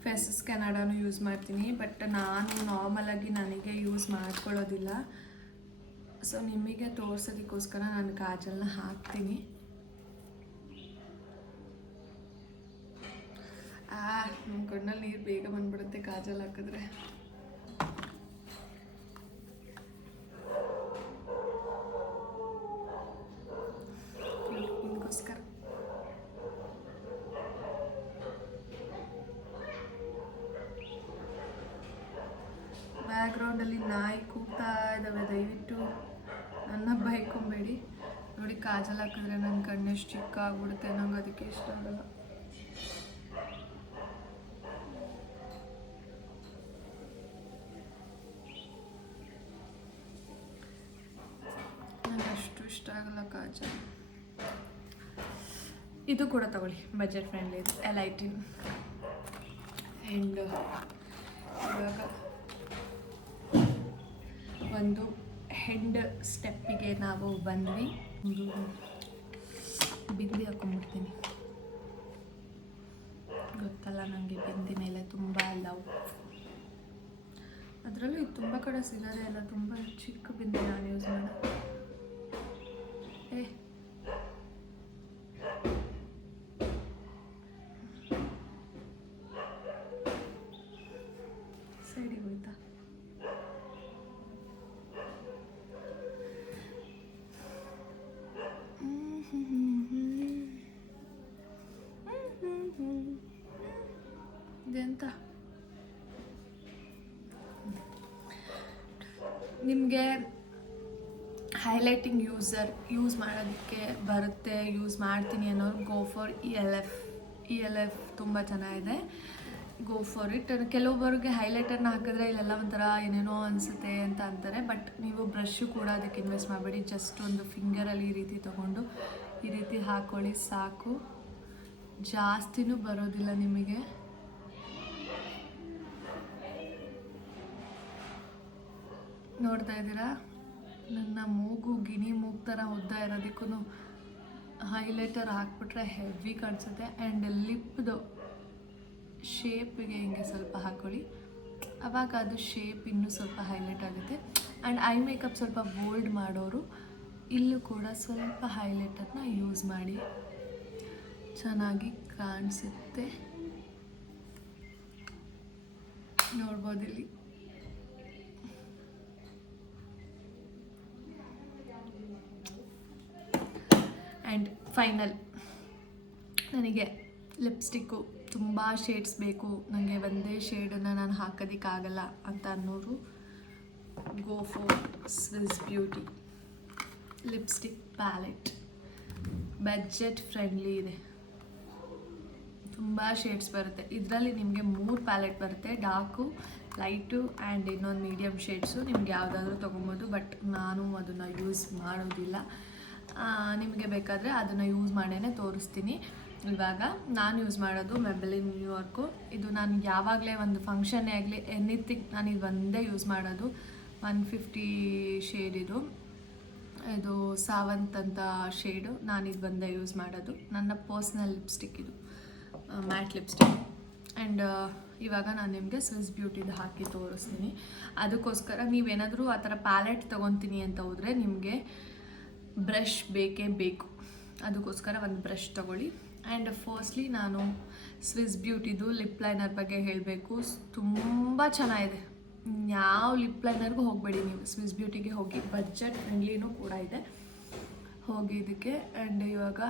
ಫೇಸಸ್ ಕೆನಡಾನು ಯೂಸ್ ಮಾಡ್ತೀನಿ. ಬಟ್ ನಾನು ನಾರ್ಮಲಾಗಿ ನನಗೆ ಯೂಸ್ ಮಾಡ್ಕೊಳ್ಳೋದಿಲ್ಲ, ಸೊ ನಿಮಗೆ ತೋರ್ಸೋದಕ್ಕೋಸ್ಕರ ನಾನು ಕಾಜಲ್ನ ಹಾಕ್ತೀನಿ. ನಮ್ಮ ಕಣ್ಣಲ್ಲಿ ನೀರು ಬೇಗ ಬಂದ್ಬಿಡುತ್ತೆ ಕಾಜಲ್ ಹಾಕಿದ್ರೆ. ನಿಮಗೋಸ್ಕರ ಬ್ಯಾಕ್ಗ್ರೌಂಡಲ್ಲಿ ನಾಯಿ ಕೂಗ್ತಾ ಇದ್ದಾವೆ, ದಯವಿಟ್ಟು ನನ್ನ ಬೈಕೊಂಬೇಡಿ. ನೋಡಿ ಕಾಜಲ್ ಹಾಕಿದ್ರೆ ನನ್ನ ಕಣ್ಣೆಷ್ಟು ಚಿಕ್ಕ ಆಗ್ಬಿಡುತ್ತೆ, ನಂಗೆ ಅದಕ್ಕೆ ಇಷ್ಟ ಆಗಲ್ಲ. ನನಗೆ ಅಷ್ಟು ಇಷ್ಟ ಆಗಲ್ಲ ಕಾಜಲ್. ಇದು ಕೂಡ ತಗೊಳ್ಳಿ, ಬಜೆಟ್ ಫ್ರೆಂಡ್ಲಿ ಇದು, ಎಲೈಟಿನ್. ಆ್ಯಂಡ್ ಇವಾಗ ಒಂದು ಹೆಡ್ ಸ್ಟೆಪ್ಪಿಗೆ ನಾವು ಬಂದ್ವಿ. ಒಂದು ಬಿಂದಿ ಹಾಕೊಂಡ್ಬಿಡ್ತೀನಿ, ಗೊತ್ತಲ್ಲ ನನಗೆ ಬಿಂದಿ ಮೇಲೆ ತುಂಬ ಲವ್. ಅದರಲ್ಲೂ ಇದು ತುಂಬ ಕಡೆ ಸಿಗೋದೇ ಇಲ್ಲ, ತುಂಬ ಚಿಕ್ಕ ಬಿಂದಿ ನಾನು ಯೂಸ್ ಮಾಡೋದು. ಸೈಡಿಗೆ ಹೋಯ್ತಾ? ಇದೆಂತ ನಿಮಗೆ ಹೈಲೈಟಿಂಗ್ ಯೂಸ್ ಮಾಡೋದಕ್ಕೆ ಬರುತ್ತೆ, ಯೂಸ್ ಮಾಡ್ತೀನಿ ಅನ್ನೋರು ಗೋ ಫಾರ್ ELF ತುಂಬ ಚೆನ್ನಾಗಿದೆ, ಗೋ ಫಾರ್ ಇಟ್. ಕೆಲವೊಬ್ಬರಿಗೆ ಹೈಲೈಟರ್ನ ಹಾಕಿದ್ರೆ ಇಲ್ಲೆಲ್ಲ ಒಂಥರ ಏನೇನೋ ಅನಿಸುತ್ತೆ ಅಂತ ಅಂತಾರೆ, ಬಟ್ ನೀವು ಬ್ರಷು ಕೂಡ ಅದಕ್ಕೆ ಇನ್ವೆಸ್ಟ್ ಮಾಡಬೇಡಿ. ಜಸ್ಟ್ ಒಂದು ಫಿಂಗರಲ್ಲಿ ಈ ರೀತಿ ತೊಗೊಂಡು ಈ ರೀತಿ ಹಾಕ್ಕೊಳ್ಳಿ ಸಾಕು, ಜಾಸ್ತಿನೂ ಬರೋದಿಲ್ಲ ನಿಮಗೆ. ನೋಡ್ತಾ ಇದ್ದೀರಾ, ನನ್ನ ಮೂಗು ಗಿನಿ ಮೂಗು ಥರ ಉದ್ದ ಇರೋದಕ್ಕೂ ಹೈಲೈಟರ್ ಹಾಕ್ಬಿಟ್ರೆ ಹೆವಿ ಕಾಣಿಸುತ್ತೆ. ಆ್ಯಂಡ್ ಲಿಪ್ದು ಶೇಪಿಗೆ ಹಿಂಗೆ ಸ್ವಲ್ಪ ಹಾಕ್ಕೊಳ್ಳಿ, ಆವಾಗ ಅದು ಶೇಪ್ ಇನ್ನೂ ಸ್ವಲ್ಪ ಹೈಲೈಟ್ ಆಗುತ್ತೆ. ಆ್ಯಂಡ್ ಐ ಮೇಕಪ್ ಸ್ವಲ್ಪ ಬೋಲ್ಡ್ ಮಾಡೋರು ಇಲ್ಲೂ ಕೂಡ ಸ್ವಲ್ಪ ಹೈಲೈಟರ್ನ ಯೂಸ್ ಮಾಡಿ, ಚೆನ್ನಾಗಿ ಕಾಣಿಸುತ್ತೆ. ನೋಡ್ಬೋದಿಲ್ಲಿ. ಆ್ಯಂಡ್ ಫೈನಲ್, ನನಗೆ ಲಿಪ್ಸ್ಟಿಕ್ಕು ತುಂಬ ಶೇಡ್ಸ್ ಬೇಕು, ನನಗೆ ಒಂದೇ ಶೇಡನ್ನು ನಾನು ಹಾಕೋದಕ್ಕಾಗಲ್ಲ ಅಂತ ಅನ್ನೋರು go for Swiss beauty lipstick palette. Budget friendly ಇದೆ, ತುಂಬ ಶೇಡ್ಸ್ ಬರುತ್ತೆ. ಇದರಲ್ಲಿ ನಿಮಗೆ 3 ಪ್ಯಾಲೆಟ್ ಬರುತ್ತೆ, ಡಾರ್ಕು, ಲೈಟು ಆ್ಯಂಡ್ ಇನ್ನೊಂದು ಮೀಡಿಯಮ್ ಶೇಡ್ಸು. ನಿಮ್ಗೆ ಯಾವುದಾದ್ರೂ ತೊಗೊಬೋದು, ಬಟ್ ನಾನು ಅದನ್ನು ಯೂಸ್ ಮಾಡೋದಿಲ್ಲ. ನಿಮಗೆ ಬೇಕಾದರೆ ಅದನ್ನು ಯೂಸ್ ಮಾಡೇ ತೋರಿಸ್ತೀನಿ. ಇವಾಗ ನಾನು ಯೂಸ್ ಮಾಡೋದು ಮೆಬೆಲಿನ್ ನ್ಯೂಯಾರ್ಕು. ಇದು ನಾನು ಯಾವಾಗಲೇ ಒಂದು ಫಂಕ್ಷನ್ನೇ ಆಗಲಿ ಎನಿಥಿಂಗ್ ನಾನು ಇದು ಒಂದೇ ಯೂಸ್ ಮಾಡೋದು. 150 ಶೇಡ್ ಇದು ಸಾವಂತ್ ಅಂತ ಶೇಡು, ನಾನು ಇದು ಒಂದೇ ಯೂಸ್ ಮಾಡೋದು. ನನ್ನ ಪರ್ಸ್ನಲ್ ಲಿಪ್ಸ್ಟಿಕ್ ಇದು, ಮ್ಯಾಟ್ ಲಿಪ್ಸ್ಟಿಕ್. ಆ್ಯಂಡ್ ಇವಾಗ ನಾನು ನಿಮಗೆ ಸ್ವಿಸ್ ಬ್ಯೂಟಿದು ಹಾಕಿ ತೋರಿಸ್ತೀನಿ. ಅದಕ್ಕೋಸ್ಕರ ನೀವೇನಾದರೂ ಆ ಥರ ಪ್ಯಾಲೆಟ್ ತೊಗೊತೀನಿ ಅಂತ ಹೋದರೆ ನಿಮಗೆ ಬ್ರಷ್ ಬೇಕೇ ಬೇಕು. ಅದಕ್ಕೋಸ್ಕರ ಒಂದು ಬ್ರಷ್ ತೊಗೊಳ್ಳಿ. ಆ್ಯಂಡ್ ಫಸ್ಟ್ಲಿ ನಾನು ಸ್ವಿಸ್ ಬ್ಯೂಟಿದು ಲಿಪ್ ಲೈನರ್ ಬಗ್ಗೆ ಹೇಳಬೇಕು. ತುಂಬ ಚೆನ್ನಾಗಿದೆ, ಯಾವ ಲಿಪ್ ಲೈನರ್ಗೂ ಹೋಗಬೇಡಿ ನೀವು, ಸ್ವಿಸ್ ಬ್ಯೂಟಿಗೆ ಹೋಗಿ. ಬಜೆಟ್ ಫ್ರೆಂಡ್ಲಿನೂ ಕೂಡ ಇದೆ, ಹೋಗಿ ಇದಕ್ಕೆ. ಆ್ಯಂಡ್ ಇವಾಗ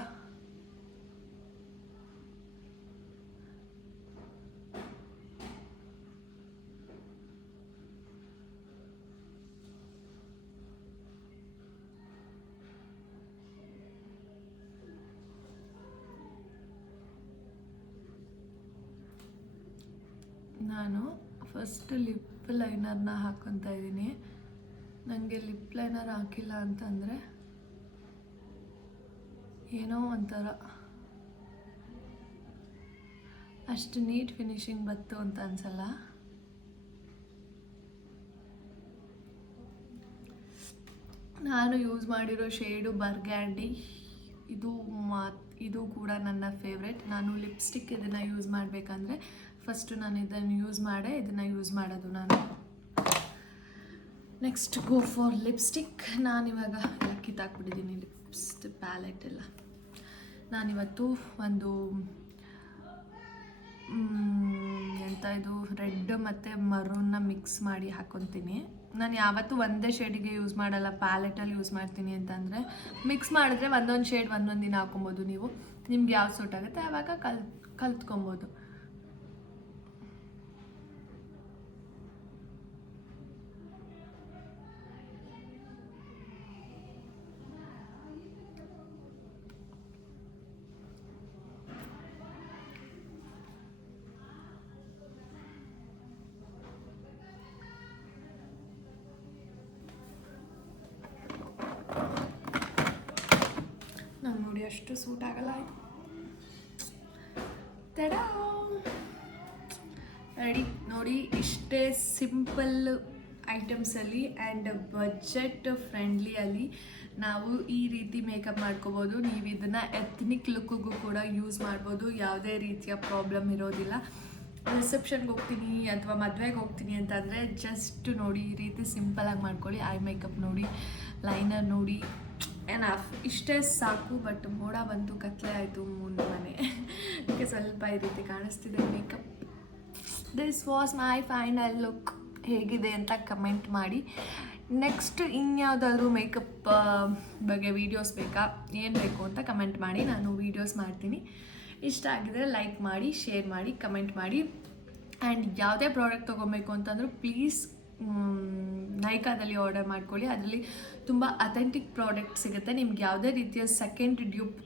ನಾನು ಫಸ್ಟ್ ಲಿಪ್ ಲೈನರ್ನ ಹಾಕ್ಕೊತಾ ಇದ್ದೀನಿ. ನನಗೆ ಲಿಪ್ ಲೈನರ್ ಹಾಕಿಲ್ಲ ಅಂತಂದರೆ ಏನೋ ಒಂಥರ ಅಷ್ಟು ನೀಟ್ ಫಿನಿಶಿಂಗ್ ಬಂತು ಅಂತ ಅನಿಸಲ್ಲ. ನಾನು ಯೂಸ್ ಮಾಡಿರೋ ಶೇಡು ಬರ್ಗ್ಯಾಂಡಿ, ಇದು ಕೂಡ ನನ್ನ ಫೇವ್ರೆಟ್. ನಾನು ಲಿಪ್ಸ್ಟಿಕ್ ಇದನ್ನು ಯೂಸ್ ಮಾಡಬೇಕಂದ್ರೆ ಫಸ್ಟು ನಾನು ಇದನ್ನು ಯೂಸ್ ಮಾಡೋದು ನಾನು. Next go for lipstick. ನಾನಿವಾಗ ಎಲ್ಲ ಕಿತ್ತಾಕ್ಬಿಟ್ಟಿದ್ದೀನಿ ಲಿಪ್ಸ್ ಪ್ಯಾಲೆಟ್ ಎಲ್ಲ. ನಾನಿವತ್ತು ಒಂದು ಇದು ರೆಡ್ ಮತ್ತು ಮರೂನ್ನ ಮಿಕ್ಸ್ ಮಾಡಿ ಹಾಕ್ಕೊತೀನಿ. ನಾನು ಯಾವತ್ತೂ ಒಂದೇ ಶೇಡಿಗೆ ಯೂಸ್ ಮಾಡಲ್ಲ, ಪ್ಯಾಲೆಟಲ್ಲಿ ಯೂಸ್ ಮಾಡ್ತೀನಿ ಅಂತಂದರೆ ಮಿಕ್ಸ್ ಮಾಡಿದ್ರೆ ಒಂದೊಂದು ಶೇಡ್ ಒಂದೊಂದು ದಿನ ಹಾಕೊಬೋದು. ನೀವು ನಿಮ್ಗೆ ಯಾವ್ದು ಸೂಟ್ ಆಗುತ್ತೆ ಆವಾಗ ಕಲ್ತ್ಕೊಬೋದು. ನಾನು ನೋಡಿ ಅಷ್ಟು ಸೂಟ್ ಆಗಲ್ಲ. ತಡಾ ರೆಡಿ ನೋಡಿ, ಇಷ್ಟೇ ಸಿಂಪಲ್ ಐಟಮ್ಸಲ್ಲಿ ಆ್ಯಂಡ್ ಬಜೆಟ್ ಫ್ರೆಂಡ್ಲಿಯಲ್ಲಿ ನಾವು ಈ ರೀತಿ ಮೇಕಪ್ ಮಾಡ್ಕೋಬೋದು. ನೀವು ಇದನ್ನು ಎಥ್ನಿಕ್ ಲುಕ್ಕಿಗೂ ಕೂಡ ಯೂಸ್ ಮಾಡ್ಬೋದು, ಯಾವುದೇ ರೀತಿಯ ಪ್ರಾಬ್ಲಮ್ ಇರೋದಿಲ್ಲ. ರಿಸೆಪ್ಷನ್ಗೆ ಹೋಗ್ತೀನಿ ಅಥವಾ ಮದುವೆಗೆ ಹೋಗ್ತೀನಿ ಅಂತಂದರೆ ಜಸ್ಟ್ ನೋಡಿ ಈ ರೀತಿ ಸಿಂಪಲಾಗಿ ಮಾಡ್ಕೊಳ್ಳಿ. ಐ ಮೇಕಪ್ ನೋಡಿ, ಲೈನರ್ ನೋಡಿ, ಇಷ್ಟೇ ಸಾಕು. ಬಟ್ ಮೋಡ ಬಂತು, ಕತ್ಲೆ ಆಯಿತು ಮನೆ, ಅದಕ್ಕೆ ಸ್ವಲ್ಪ ಈ ರೀತಿ ಕಾಣಿಸ್ತಿದೆ makeup. This was my final look. ಹೇಗಿದೆ ಅಂತ ಕಮೆಂಟ್ ಮಾಡಿ. ನೆಕ್ಸ್ಟ್ ಇನ್ಯಾವುದಾದ್ರೂ ಮೇಕಪ್ ಬಗ್ಗೆ ವೀಡಿಯೋಸ್ ಬೇಕಾ, ಏನು ಬೇಕು ಅಂತ ಕಮೆಂಟ್ ಮಾಡಿ, ನಾನು ವೀಡಿಯೋಸ್ ಮಾಡ್ತೀನಿ. ಇಷ್ಟ ಆಗಿದರೆ ಲೈಕ್ ಮಾಡಿ, ಶೇರ್ ಮಾಡಿ, ಕಮೆಂಟ್ ಮಾಡಿ. ಆ್ಯಂಡ್ ಯಾವುದೇ ಪ್ರಾಡಕ್ಟ್ ತೊಗೊಬೇಕು ಅಂತಂದ್ರೂ ಪ್ಲೀಸ್ ನೈಕಾದಲ್ಲಿ ಆರ್ಡರ್ ಮಾಡ್ಕೊಳ್ಳಿ. ಅದರಲ್ಲಿ ತುಂಬ ಅಥೆಂಟಿಕ್ ಪ್ರಾಡಕ್ಟ್ ಸಿಗುತ್ತೆ. ನಿಮ್ಗೆ ಯಾವುದೇ ರೀತಿಯ ಸೆಕೆಂಡ್ ಡ್ಯೂಪ್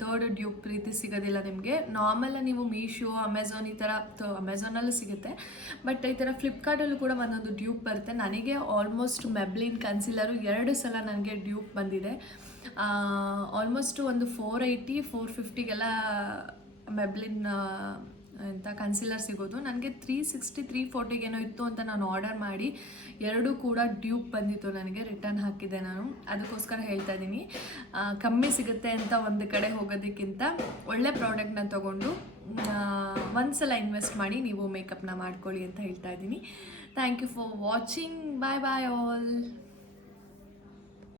ಥರ್ಡ್ ಡ್ಯೂಪ್ ರೀತಿ ಸಿಗೋದಿಲ್ಲ ನಿಮಗೆ. ನಾರ್ಮಲಾಗಿ ನೀವು ಮೀಶೋ, ಅಮೆಝಾನ್ ಈ ಥರ ಅಮೆಝಾನಲ್ಲೂ ಸಿಗುತ್ತೆ, ಬಟ್ ಈ ಥರ ಫ್ಲಿಪ್ಕಾರ್ಟಲ್ಲೂ ಕೂಡ ಒಂದೊಂದು ಡ್ಯೂಪ್ ಬರುತ್ತೆ. ನನಗೆ ಆಲ್ಮೋಸ್ಟ್ ಮೆಬ್ಲಿನ್ ಕನ್ಸಿಲರು 2 ಸಲ ನನಗೆ ಡ್ಯೂಪ್ ಬಂದಿದೆ. ಆಲ್ಮೋಸ್ಟ್ ಒಂದು 480 450ಗೆಲ್ಲ ಮೆಬ್ಲಿನ್ ಅಂತ ಕನ್ಸಿಲರ್ ಸಿಗೋದು. ನನಗೆ 360 340 ಇತ್ತು ಅಂತ ನಾನು ಆರ್ಡರ್ ಮಾಡಿ 2 ಕೂಡ ಡ್ಯೂಪ್ ಬಂದಿತ್ತು. ನನಗೆ ರಿಟರ್ನ್ ಹಾಕಿದ್ದೆ ನಾನು. ಅದಕ್ಕೋಸ್ಕರ ಹೇಳ್ತಾ ಇದ್ದೀನಿ, ಕಮ್ಮಿ ಸಿಗುತ್ತೆ ಅಂತ ಒಂದು ಕಡೆ ಹೋಗೋದಕ್ಕಿಂತ ಒಳ್ಳೆ ಪ್ರಾಡಕ್ಟ್ನ ತೊಗೊಂಡು ಒಂದ್ಸಲ ಇನ್ವೆಸ್ಟ್ ಮಾಡಿ ನೀವು ಮೇಕಪ್ನ ಮಾಡ್ಕೊಳ್ಳಿ ಅಂತ ಹೇಳ್ತಾ ಇದ್ದೀನಿ. Thank you for watching. Bye bye all.